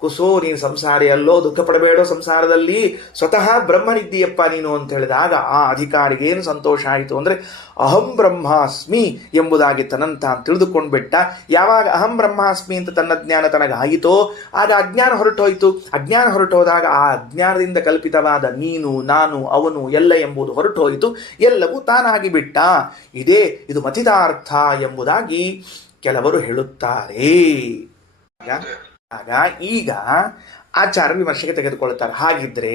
ಕುಸೋ, ನೀನು ಸಂಸಾರಿ ಅಲ್ಲೋ, ದುಃಖ ಪಡಬೇಡೋ ಸಂಸಾರದಲ್ಲಿ, ಸ್ವತಃ ಬ್ರಹ್ಮನಿದ್ದೀಯಪ್ಪ ನೀನು ಅಂತ ಹೇಳಿದಾಗ ಆ ಅಧಿಕಾರಿಗೆ ಏನು ಸಂತೋಷ ಆಯಿತು ಅಂದರೆ ಅಹಂ ಬ್ರಹ್ಮಾಸ್ಮಿ ಎಂಬುದಾಗಿ ತನ್ನಂತ ತಿಳಿದುಕೊಂಡ್ಬಿಟ್ಟ. ಯಾವಾಗ ಅಹಂ ಬ್ರಹ್ಮಾಸ್ಮಿ ಅಂತ ತನ್ನ ಜ್ಞಾನ ತನಗಾಯಿತೋ ಆಗ ಅಜ್ಞಾನ ಹೊರಟೋಯ್ತು. ಅಜ್ಞಾನ ಹೊರಟೋದಾಗ ಆ ಅಜ್ಞಾನದಿಂದ ಕಲ್ಪಿತವಾದ ನೀನು, ನಾನು, ಅವನು, ಎಲ್ಲ ಎಂಬುದು ಹೊರಟೋಯಿತು. ಎಲ್ಲವೂ ತಾನಾಗಿ ಬಿಟ್ಟ. ಇದು ಮಥಿತಾರ್ಥ ಎಂಬುದಾಗಿ ಕೆಲವರು ಹೇಳುತ್ತಾರೆ. ಆಗ ಈಗ ಆಚಾರ್ಯ ವಿಮರ್ಶೆಗೆ ತೆಗೆದುಕೊಳ್ತಾರೆ. ಹಾಗಿದ್ರೆ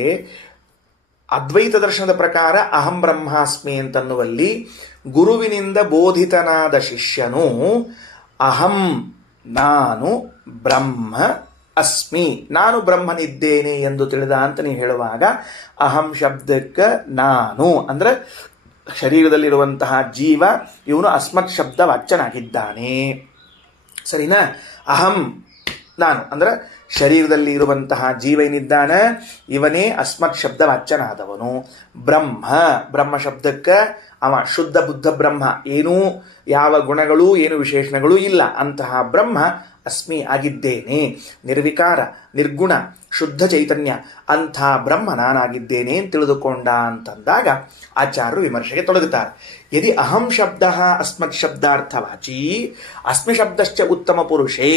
ಅದ್ವೈತ ದರ್ಶನದ ಪ್ರಕಾರ ಅಹಂ ಬ್ರಹ್ಮಾಸ್ಮಿ ಅಂತನ್ನುವಲ್ಲಿ ಗುರುವಿನಿಂದ ಬೋಧಿತನಾದ ಶಿಷ್ಯನು ಅಹಂ ನಾನು ಬ್ರಹ್ಮ ಅಸ್ಮಿ, ನಾನು ಬ್ರಹ್ಮನಿದ್ದೇನೆ ಎಂದು ತಿಳಿದ ಅಂತ ನೀವು ಹೇಳುವಾಗ ಅಹಂ ಶಬ್ದಕ್ಕೆ ನಾನು ಅಂದ್ರೆ ಶರೀರದಲ್ಲಿರುವಂತಹ ಜೀವ, ಇವನು ಅಸ್ಮತ್ ಶಬ್ದ ವಾಚ್ಯನಾಗಿದ್ದಾನೆ. ಸರಿನಾ? ಅಹಂ ನಾನು ಅಂದ್ರೆ ಶರೀರದಲ್ಲಿ ಇರುವಂತಹ ಜೀವ ಏನಿದ್ದಾನೆ ಇವನೇ ಅಸ್ಮತ್ ಶಬ್ದ ವಾಚ್ಯನಾದವನು. ಬ್ರಹ್ಮ ಶಬ್ದಕ್ಕೆ ಅವ ಶುದ್ಧ ಬುದ್ಧ ಬ್ರಹ್ಮ, ಏನೂ ಯಾವ ಗುಣಗಳು ಏನು ವಿಶೇಷಣಗಳು ಇಲ್ಲ ಅಂತಹ ಬ್ರಹ್ಮ ಅಸ್ಮಿ ಆಗಿದ್ದೇನೆ. ನಿರ್ವಿಕಾರ, ನಿರ್ಗುಣ, ಶುದ್ಧ ಚೈತನ್ಯ ಅಂಥ ಬ್ರಹ್ಮ ನಾನಾಗಿದ್ದೇನೆ ಅಂತ ತಿಳಿದುಕೊಂಡ ಅಂತಂದಾಗ ಆಚಾರ್ಯರು ವಿಮರ್ಶೆಗೆ ತೊಡಗುತ್ತಾರೆ. ಯದಿ ಅಹಂ ಶಬ್ದ ಅಸ್ಮತ್ ಶಬ್ದಾರ್ಥವಾಚಿ ಅಸ್ಮಿ ಶಬ್ದಶ್ಚ ಉತ್ತಮ ಪುರುಷೇ.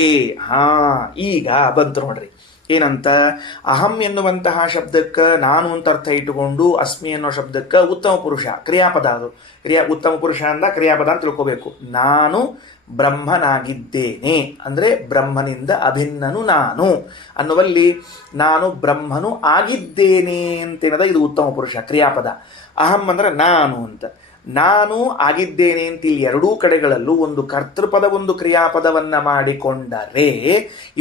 ಈಗ ಬಂತು ನೋಡ್ರಿ ಏನಂತ, ಅಹಂ ಎನ್ನುವಂತಹ ಶಬ್ದಕ್ಕೆ ನಾನು ಅಂತ ಅರ್ಥ ಇಟ್ಟುಕೊಂಡು ಅಸ್ಮಿ ಅನ್ನೋ ಶಬ್ದಕ್ಕೆ ಉತ್ತಮ ಪುರುಷ ಕ್ರಿಯಾಪದ, ಅದು ಉತ್ತಮ ಪುರುಷ ಅಂದ ಕ್ರಿಯಾಪದ ಅಂತ ತಿಳ್ಕೋಬೇಕು. ನಾನು ಬ್ರಹ್ಮನಾಗಿದ್ದೇನೆ ಅಂದರೆ ಬ್ರಹ್ಮನಿಂದ ಅಭಿನ್ನನು ನಾನು ಅನ್ನುವಲ್ಲಿ ನಾನು ಬ್ರಹ್ಮನು ಆಗಿದ್ದೇನೆ ಅಂತೇನದ ಇದು ಉತ್ತಮ ಪುರುಷ ಕ್ರಿಯಾಪದ. ಅಹಂ ಅಂದ್ರೆ ನಾನು ಅಂತ, ನಾನು ಆಗಿದ್ದೇನೆ ಅಂತ ಇಲ್ಲಿ ಎರಡೂ ಕಡೆಗಳಲ್ಲೂ ಒಂದು ಕರ್ತೃಪದ ಒಂದು ಕ್ರಿಯಾಪದವನ್ನ ಮಾಡಿಕೊಂಡರೆ,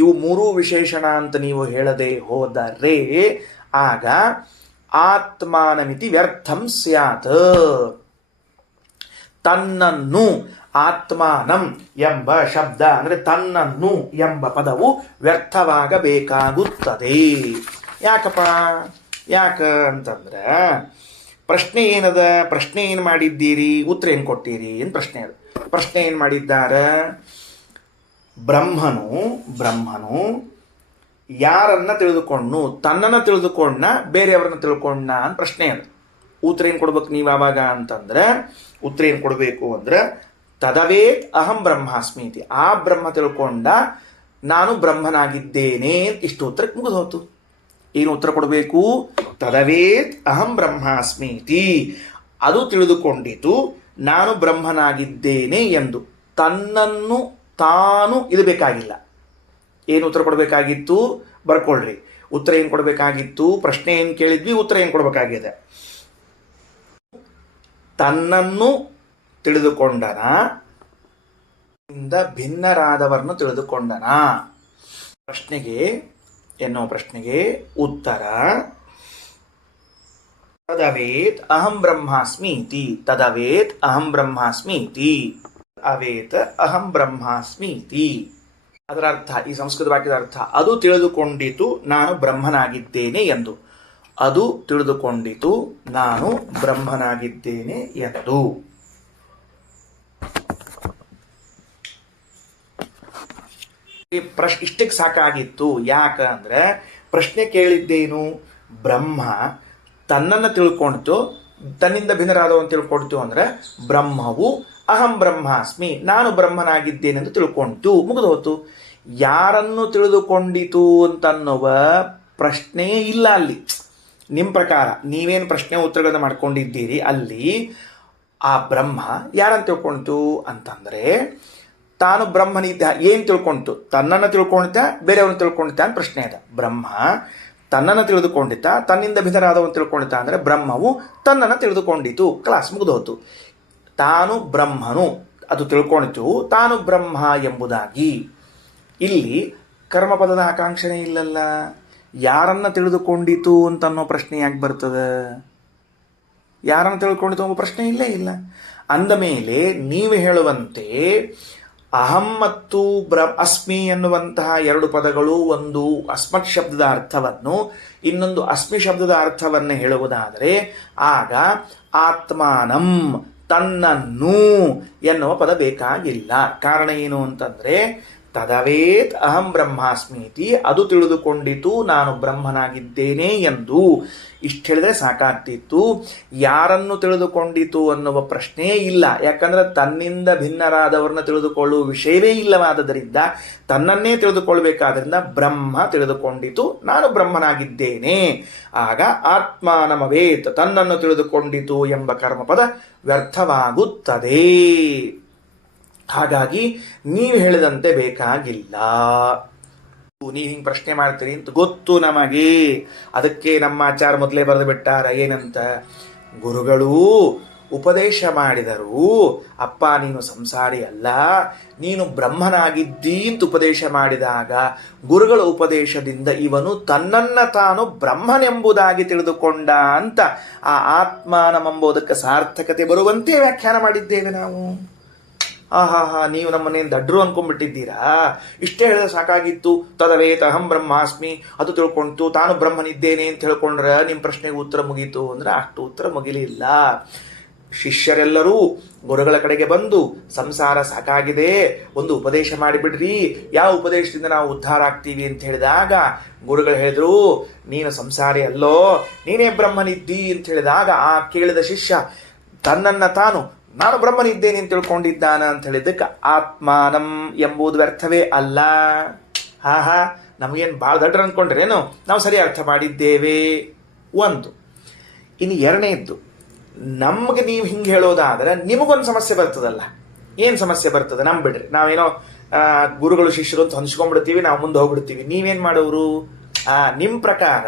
ಇವು ಮೂರೂ ವಿಶೇಷಣ ಅಂತ ನೀವು ಹೇಳದೆ ಹೋದರೆ ಆಗ ಆತ್ಮಾನಮಿತಿ ವ್ಯರ್ಥಂ ಸ್ಯಾತ್. ತನ್ನನ್ನು ಆತ್ಮಾನಂ ಎಂಬ ಶಬ್ದ ಅಂದರೆ ತನ್ನನ್ನು ಎಂಬ ಪದವು ವ್ಯರ್ಥವಾಗಬೇಕಾಗುತ್ತದೆ. ಯಾಕ ಅಂತಂದ್ರೆ ಪ್ರಶ್ನೆ ಏನದ, ಪ್ರಶ್ನೆ ಏನು ಮಾಡಿದ್ದೀರಿ, ಉತ್ತರ ಏನು ಕೊಟ್ಟಿರಿ ಅಂತ ಪ್ರಶ್ನೆ ಅದು. ಪ್ರಶ್ನೆ ಏನು ಮಾಡಿದ್ದಾರೆ, ಬ್ರಹ್ಮನು ಯಾರನ್ನ ತಿಳಿದುಕೊಂಡು, ತನ್ನನ್ನು ತಿಳಿದುಕೊಂಡ ಬೇರೆಯವರನ್ನ ತಿಳ್ಕೊಂಡ ಅಂತ ಪ್ರಶ್ನೆ ಅದು. ಉತ್ತರ ಏನು ಕೊಡ್ಬೇಕು ನೀವು ಆವಾಗ ಅಂತಂದ್ರೆ ಉತ್ತರ ಏನು ಕೊಡಬೇಕು ಅಂದ್ರೆ ತದವೇತ್ ಅಹಂ ಬ್ರಹ್ಮಾಸ್ಮಿ ಇತಿ. ಆ ಬ್ರಹ್ಮ ತಿಳ್ಕೊಂಡ ನಾನು ಬ್ರಹ್ಮನಾಗಿದ್ದೇನೆ ಇಷ್ಟು ಉತ್ತರಕ್ಕೆ ಮುಗಿದು ಹೋತು. ಏನು ಉತ್ತರ ಕೊಡಬೇಕು? ತದವೇತ್ ಅಹಂ ಬ್ರಹ್ಮಾಸ್ಮಿ ಇತಿ. ಅದು ತಿಳಿದುಕೊಂಡಿತು ನಾನು ಬ್ರಹ್ಮನಾಗಿದ್ದೇನೆ ಎಂದು. ತನ್ನನ್ನು ತಾನು ಇದು ಬೇಕಾಗಿಲ್ಲ. ಏನು ಉತ್ತರ ಕೊಡಬೇಕಾಗಿತ್ತು ಬರ್ಕೊಳ್ರಿ. ಉತ್ತರ ಏನು ಕೊಡಬೇಕಾಗಿತ್ತು? ಪ್ರಶ್ನೆ ಏನು ಕೇಳಿದ್ವಿ, ಉತ್ತರ ಏನು ಕೊಡಬೇಕಾಗಿದೆ? ತನ್ನನ್ನು ತಿಳಿದುಕೊಂಡನ, ಭಿನ್ನರಾದವರನ್ನು ತಿಳಿದುಕೊಂಡನ. ಪ್ರಶ್ನೆಗೆ ಎನ್ನುವ ಪ್ರಶ್ನೆಗೆ ಉತ್ತರ ತದವೇತ್ ಅಹಂ ಬ್ರಹ್ಮಾಸ್ಮಿ ಇತಿ. ತದವೇತ್ ಅಹಂ ಬ್ರಹ್ಮಾಸ್ಮಿ ಇತಿ. ಅವೇತ್ ಅಹಂ ಬ್ರಹ್ಮಾಸ್ಮಿ ಇತಿ. ಅದರ ಅರ್ಥ, ಈ ಸಂಸ್ಕೃತ ವಾಕ್ಯದ ಅರ್ಥ, ಅದು ತಿಳಿದುಕೊಂಡಿತು ನಾನು ಬ್ರಹ್ಮನಾಗಿದ್ದೇನೆ ಎಂದು. ಅದು ತಿಳಿದುಕೊಂಡಿತು ನಾನು ಬ್ರಹ್ಮನಾಗಿದ್ದೇನೆ ಎಂದು. ಇಷ್ಟಕ್ಕೆ ಸಾಕಾಗಿತ್ತು. ಯಾಕಂದ್ರೆ ಪ್ರಶ್ನೆ ಕೇಳಿದ್ದೇನು? ಬ್ರಹ್ಮ ತನ್ನನ್ನು ತಿಳ್ಕೊಳ್ತು, ತನ್ನಿಂದ ಭಿನ್ನರಾದವನ್ನು ತಿಳ್ಕೊಳ್ತು ಅಂದ್ರೆ ಬ್ರಹ್ಮವು ಅಹಂ ಬ್ರಹ್ಮಾಸ್ಮಿ ನಾನು ಬ್ರಹ್ಮನಾಗಿದ್ದೇನೆಂದು ತಿಳ್ಕೊಂತು, ಮುಗಿದು ಹೋತು. ಯಾರನ್ನು ತಿಳಿದುಕೊಂಡಿತು ಅಂತನ್ನುವ ಪ್ರಶ್ನೆಯೇ ಇಲ್ಲ ಅಲ್ಲಿ. ನಿಮ್ಮ ಪ್ರಕಾರ ನೀವೇನು ಪ್ರಶ್ನೆ ಉತ್ತರಗಳನ್ನು ಮಾಡ್ಕೊಂಡಿದ್ದೀರಿ ಅಲ್ಲಿ ಆ ಬ್ರಹ್ಮ ಯಾರನ್ನು ತಿಳ್ಕೊಂತು ಅಂತಂದ್ರೆ ತಾನು ಬ್ರಹ್ಮನಿದ್ದ. ಏನು ತಿಳ್ಕೊಂತು? ತನ್ನನ್ನು ತಿಳ್ಕೊಂಡಿದ್ದ, ಬೇರೆಯವ್ರನ್ನ ತಿಳ್ಕೊಂಡಿದ್ದ ಅಂತ ಪ್ರಶ್ನೆ ಇದೆ. ಬ್ರಹ್ಮ ತನ್ನನ್ನು ತಿಳಿದುಕೊಂಡಿದ್ದ, ತನ್ನಿಂದ ಭಿನ್ನರಾದವನು ತಿಳ್ಕೊಂಡಿದ್ದ ಅಂದರೆ ಬ್ರಹ್ಮವು ತನ್ನನ್ನು ತಿಳಿದುಕೊಂಡಿತು. ಕ್ಲಾಸ್ ಮುಗಿದೋತು. ತಾನು ಬ್ರಹ್ಮನು ಅದು ತಿಳ್ಕೊಂಡಿತು ತಾನು ಬ್ರಹ್ಮ ಎಂಬುದಾಗಿ. ಇಲ್ಲಿ ಕರ್ಮಪದದ ಆಕಾಂಕ್ಷಣೆ ಇಲ್ಲಲ್ಲ. ಯಾರನ್ನ ತಿಳಿದುಕೊಂಡಿತು ಅಂತನ್ನೋ ಪ್ರಶ್ನೆ ಯಾಕೆ ಬರ್ತದೆ? ಯಾರನ್ನು ತಿಳ್ಕೊಂಡಿತು ಎಂಬ ಪ್ರಶ್ನೆ ಇಲ್ಲೇ ಇಲ್ಲ. ಅಂದ ಮೇಲೆ ನೀವು ಹೇಳುವಂತೆ ಅಹಂ ಮತ್ತು ಅಸ್ಮಿ ಎನ್ನುವಂತಹ ಎರಡು ಪದಗಳು, ಒಂದು ಅಸ್ಮತ್ ಶಬ್ದದ ಅರ್ಥವನ್ನು ಇನ್ನೊಂದು ಅಸ್ಮಿ ಶಬ್ದದ ಅರ್ಥವನ್ನು ಹೇಳುವುದಾದರೆ ಆಗ ಆತ್ಮಾನಂ ತನ್ನನ್ನು ಎನ್ನುವ ಪದ ಬೇಕಾಗಿಲ್ಲ. ಕಾರಣ ಏನು ಅಂತಂದ್ರೆ ತದವೇತ್ ಅಹಂ ಬ್ರಹ್ಮಾಸ್ಮೀತಿ, ಅದು ತಿಳಿದುಕೊಂಡಿತು ನಾನು ಬ್ರಹ್ಮನಾಗಿದ್ದೇನೆ ಎಂದು. ಇಷ್ಟು ಹೇಳಿದ್ರೆ ಸಾಕಾಗ್ತಿತ್ತು. ಯಾರನ್ನು ತಿಳಿದುಕೊಂಡಿತು ಅನ್ನುವ ಪ್ರಶ್ನೆಯೇ ಇಲ್ಲ. ಯಾಕಂದ್ರೆ ತನ್ನಿಂದ ಭಿನ್ನರಾದವರನ್ನ ತಿಳಿದುಕೊಳ್ಳುವ ವಿಷಯವೇ ಇಲ್ಲವಾದ್ದರಿಂದ ತನ್ನನ್ನೇ ತಿಳಿದುಕೊಳ್ಬೇಕಾದ್ರಿಂದ ಬ್ರಹ್ಮ ತಿಳಿದುಕೊಂಡಿತು ನಾನು ಬ್ರಹ್ಮನಾಗಿದ್ದೇನೆ. ಆಗ ಆತ್ಮಾನಮವೇತ್ ತನ್ನನ್ನು ತಿಳಿದುಕೊಂಡಿತು ಎಂಬ ಕರ್ಮಪದ ವ್ಯರ್ಥವಾಗುತ್ತದೆ. ಹಾಗಾಗಿ ನೀವು ಹೇಳಿದಂತೆ ಬೇಕಾಗಿಲ್ಲ. ನೀವು ಹಿಂಗೆ ಪ್ರಶ್ನೆ ಮಾಡ್ತೀರಿ ಅಂತ ಗೊತ್ತು ನಮಗೆ. ಅದಕ್ಕೆ ನಮ್ಮ ಆಚಾರ ಮೊದಲೇ ಬರೆದು ಬಿಟ್ಟಾರ ಏನಂತ, ಗುರುಗಳು ಉಪದೇಶ ಮಾಡಿದರು, ಅಪ್ಪ ನೀನು ಸಂಸಾರಿ ಅಲ್ಲ, ನೀನು ಬ್ರಹ್ಮನಾಗಿದ್ದೀ ಅಂತ ಉಪದೇಶ ಮಾಡಿದಾಗ ಗುರುಗಳ ಉಪದೇಶದಿಂದ ಇವನು ತನ್ನನ್ನ ತಾನು ಬ್ರಹ್ಮನೆಂಬುದಾಗಿ ತಿಳಿದುಕೊಂಡ ಅಂತ ಆ ಆತ್ಮಾನಮೆಂಬುದಕ್ಕೆ ಸಾರ್ಥಕತೆ ಬರುವಂತೆ ವ್ಯಾಖ್ಯಾನ ಮಾಡಿದ್ದೇವೆ ನಾವು. ನೀವು ನಮ್ಮನ್ನೇನು ದಡ್ರು ಅನ್ಕೊಂಡ್ಬಿಟ್ಟಿದ್ದೀರಾ? ಇಷ್ಟೇ ಹೇಳಿದ್ರೆ ಸಾಕಾಗಿತ್ತು. ತದವೇತ ಅಹಂ ಬ್ರಹ್ಮಾಸ್ಮಿ, ಅದು ತಿಳ್ಕೊಂತು ತಾನು ಬ್ರಹ್ಮನಿದ್ದೇನೆ ಅಂತ ಹೇಳ್ಕೊಂಡ್ರೆ ನಿಮ್ಮ ಪ್ರಶ್ನೆಗೆ ಉತ್ತರ ಮುಗೀತು ಅಂದ್ರೆ ಅಷ್ಟು ಉತ್ತರ ಮುಗಿಲಿಲ್ಲ. ಶಿಷ್ಯರೆಲ್ಲರೂ ಗುರುಗಳ ಕಡೆಗೆ ಬಂದು ಸಂಸಾರ ಸಾಕಾಗಿದೆ, ಒಂದು ಉಪದೇಶ ಮಾಡಿಬಿಡ್ರಿ, ಯಾವ ಉಪದೇಶದಿಂದ ನಾವು ಉದ್ಧಾರ ಆಗ್ತೀವಿ ಅಂತ ಹೇಳಿದಾಗ ಗುರುಗಳು ಹೇಳಿದ್ರು ನೀನು ಸಂಸಾರಿ ಅಲ್ಲೋ, ನೀನೇ ಬ್ರಹ್ಮನಿದ್ದಿ ಅಂತ ಹೇಳಿದಾಗ ಆ ಕೇಳಿದ ಶಿಷ್ಯ ತನ್ನನ್ನ ತಾನು ನಾನು ಬ್ರಹ್ಮನಿದ್ದೇನೆ ಅಂತ ತಿಳ್ಕೊಂಡಿದ್ದಾನ ಅಂತ ಹೇಳಿದ್ದಕ್ಕೆ ಆತ್ಮಾನಂ ಎಂಬುದು ವ್ಯರ್ಥವೇ ಅಲ್ಲ. ನಮಗೇನು ಭಾಳ ದಡ್ರ ಅಂದ್ಕೊಂಡ್ರೇನು, ನಾವು ಸರಿ ಅರ್ಥ ಮಾಡಿದ್ದೇವೆ ಒಂದು. ಇನ್ನು ಎರಡನೇದ್ದು, ನಮಗೆ ನೀವು ಹಿಂಗೆ ಹೇಳೋದಾದ್ರೆ ನಿಮಗೊಂದು ಸಮಸ್ಯೆ ಬರ್ತದಲ್ಲ. ಏನು ಸಮಸ್ಯೆ ಬರ್ತದೆ? ನಂಬಿಡ್ರಿ, ನಾವೇನೋ ಗುರುಗಳು ಶಿಷ್ಯರು ಅಂತ ಹೊಂಚ್ಕೊಂಡ್ಬಿಡ್ತೀವಿ, ನಾವು ಮುಂದೆ ಹೋಗ್ಬಿಡ್ತೀವಿ. ನೀವೇನು ಮಾಡೋರು? ನಿಮ್ಮ ಪ್ರಕಾರ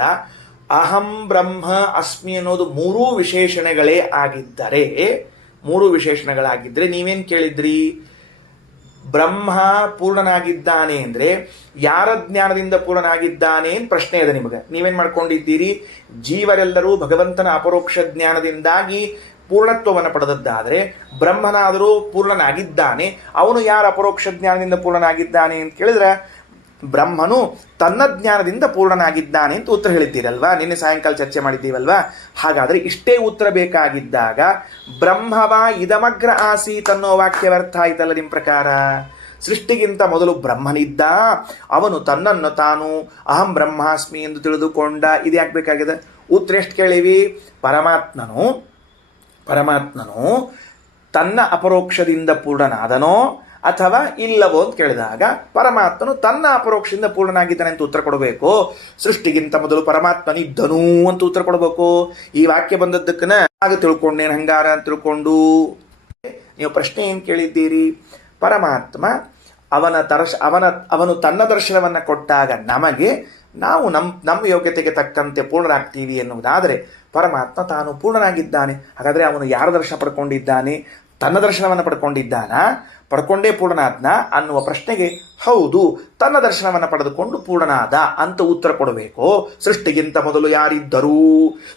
ಅಹಂ ಬ್ರಹ್ಮ ಅಸ್ಮಿ ಅನ್ನೋದು ಮೂರೂ ವಿಶೇಷಣಗಳೇ ಆಗಿದ್ದರೆ, ಮೂರು ವಿಶೇಷಣಗಳಾಗಿದ್ದರೆ ನೀವೇನು ಕೇಳಿದ್ರಿ? ಬ್ರಹ್ಮ ಪೂರ್ಣನಾಗಿದ್ದಾನೆ ಅಂದ್ರೆ ಯಾರ ಜ್ಞಾನದಿಂದ ಪೂರ್ಣನಾಗಿದ್ದಾನೆ ಅಂತ ಪ್ರಶ್ನೆ ಇದೆ ನಿಮಗೆ. ನೀವೇನ್ ಮಾಡ್ಕೊಂಡಿದ್ದೀರಿ? ಜೀವರೆಲ್ಲರೂ ಭಗವಂತನ ಅಪರೋಕ್ಷ ಜ್ಞಾನದಿಂದಾಗಿ ಪೂರ್ಣತ್ವವನ್ನು ಪಡೆದದ್ದಾದರೆ ಬ್ರಹ್ಮನಾದರೂ ಪೂರ್ಣನಾಗಿದ್ದಾನೆ. ಅವನು ಯಾರ ಅಪರೋಕ್ಷ ಜ್ಞಾನದಿಂದ ಪೂರ್ಣನಾಗಿದ್ದಾನೆ ಅಂತ ಕೇಳಿದ್ರೆ ಬ್ರಹ್ಮನು ತನ್ನ ಜ್ಞಾನದಿಂದ ಪೂರ್ಣನಾಗಿದ್ದಾನೆ ಅಂತ ಉತ್ತರ ಹೇಳಿದ್ದೀರಲ್ವಾ? ನಿನ್ನೆ ಸಾಯಂಕಾಲ ಚರ್ಚೆ ಮಾಡಿದ್ದೀವಲ್ವಾ? ಹಾಗಾದರೆ ಇಷ್ಟೇ ಉತ್ತರ ಬೇಕಾಗಿದ್ದಾಗ ಬ್ರಹ್ಮವ ಇದಮಗ್ರ ಆಸೀತ್ ಅನ್ನೋ ವಾಕ್ಯವರ್ಥ ಆಯ್ತಲ್ಲ ನಿಮ್ಮ ಪ್ರಕಾರ. ಸೃಷ್ಟಿಗಿಂತ ಮೊದಲು ಬ್ರಹ್ಮನಿದ್ದ, ಅವನು ತನ್ನನ್ನು ತಾನು ಅಹಂ ಬ್ರಹ್ಮಾಸ್ಮಿ ಎಂದು ತಿಳಿದುಕೊಂಡ. ಇದು ಯಾಕೆ ಬೇಕಾಗಿದೆ? ಉತ್ತರ ಎಷ್ಟು ಕೇಳಿವಿ? ಪರಮಾತ್ಮನು ಪರಮಾತ್ಮನು ತನ್ನ ಅಪರೋಕ್ಷದಿಂದ ಪೂರ್ಣನಾದನೋ ಅಥವಾ ಇಲ್ಲವೋ ಅಂತ ಕೇಳಿದಾಗ ಪರಮಾತ್ಮನು ತನ್ನ ಅಪರೋಕ್ಷದಿಂದ ಪೂರ್ಣನಾಗಿದ್ದಾನೆ ಅಂತ ಉತ್ತರ ಕೊಡಬೇಕು. ಸೃಷ್ಟಿಗಿಂತ ಮೊದಲು ಪರಮಾತ್ಮನಿದ್ದನು ಅಂತ ಉತ್ತರ ಕೊಡಬೇಕು. ಈ ವಾಕ್ಯ ಬಂದದ್ದಕ್ಕನ ಆಗ ತಿಳ್ಕೊಂಡೇನು ಹಂಗಾರ ಅಂತ ತಿಳ್ಕೊಂಡು ನೀವು ಪ್ರಶ್ನೆ ಏನು ಕೇಳಿದ್ದೀರಿ? ಪರಮಾತ್ಮ ಅವನು ತನ್ನ ದರ್ಶನವನ್ನು ಕೊಟ್ಟಾಗ ನಾವು ನಮ್ಮ ಯೋಗ್ಯತೆಗೆ ತಕ್ಕಂತೆ ಪೂರ್ಣರಾಗ್ತೀವಿ ಎನ್ನುವುದಾದರೆ ಪರಮಾತ್ಮ ತಾನು ಪೂರ್ಣನಾಗಿದ್ದಾನೆ. ಹಾಗಾದರೆ ಅವನು ಯಾರ ದರ್ಶನ ಪಡ್ಕೊಂಡಿದ್ದಾನೆ? ತನ್ನ ದರ್ಶನವನ್ನು ಪಡ್ಕೊಂಡೇ ಪೂರ್ಣನಾದ್ನ ಅನ್ನುವ ಪ್ರಶ್ನೆಗೆ ಹೌದು, ತನ್ನ ದರ್ಶನವನ್ನು ಪಡೆದುಕೊಂಡು ಪೂರ್ಣನಾದ ಅಂತ ಉತ್ತರ ಕೊಡಬೇಕು. ಸೃಷ್ಟಿಗಿಂತ ಮೊದಲು ಯಾರಿದ್ದರೂ,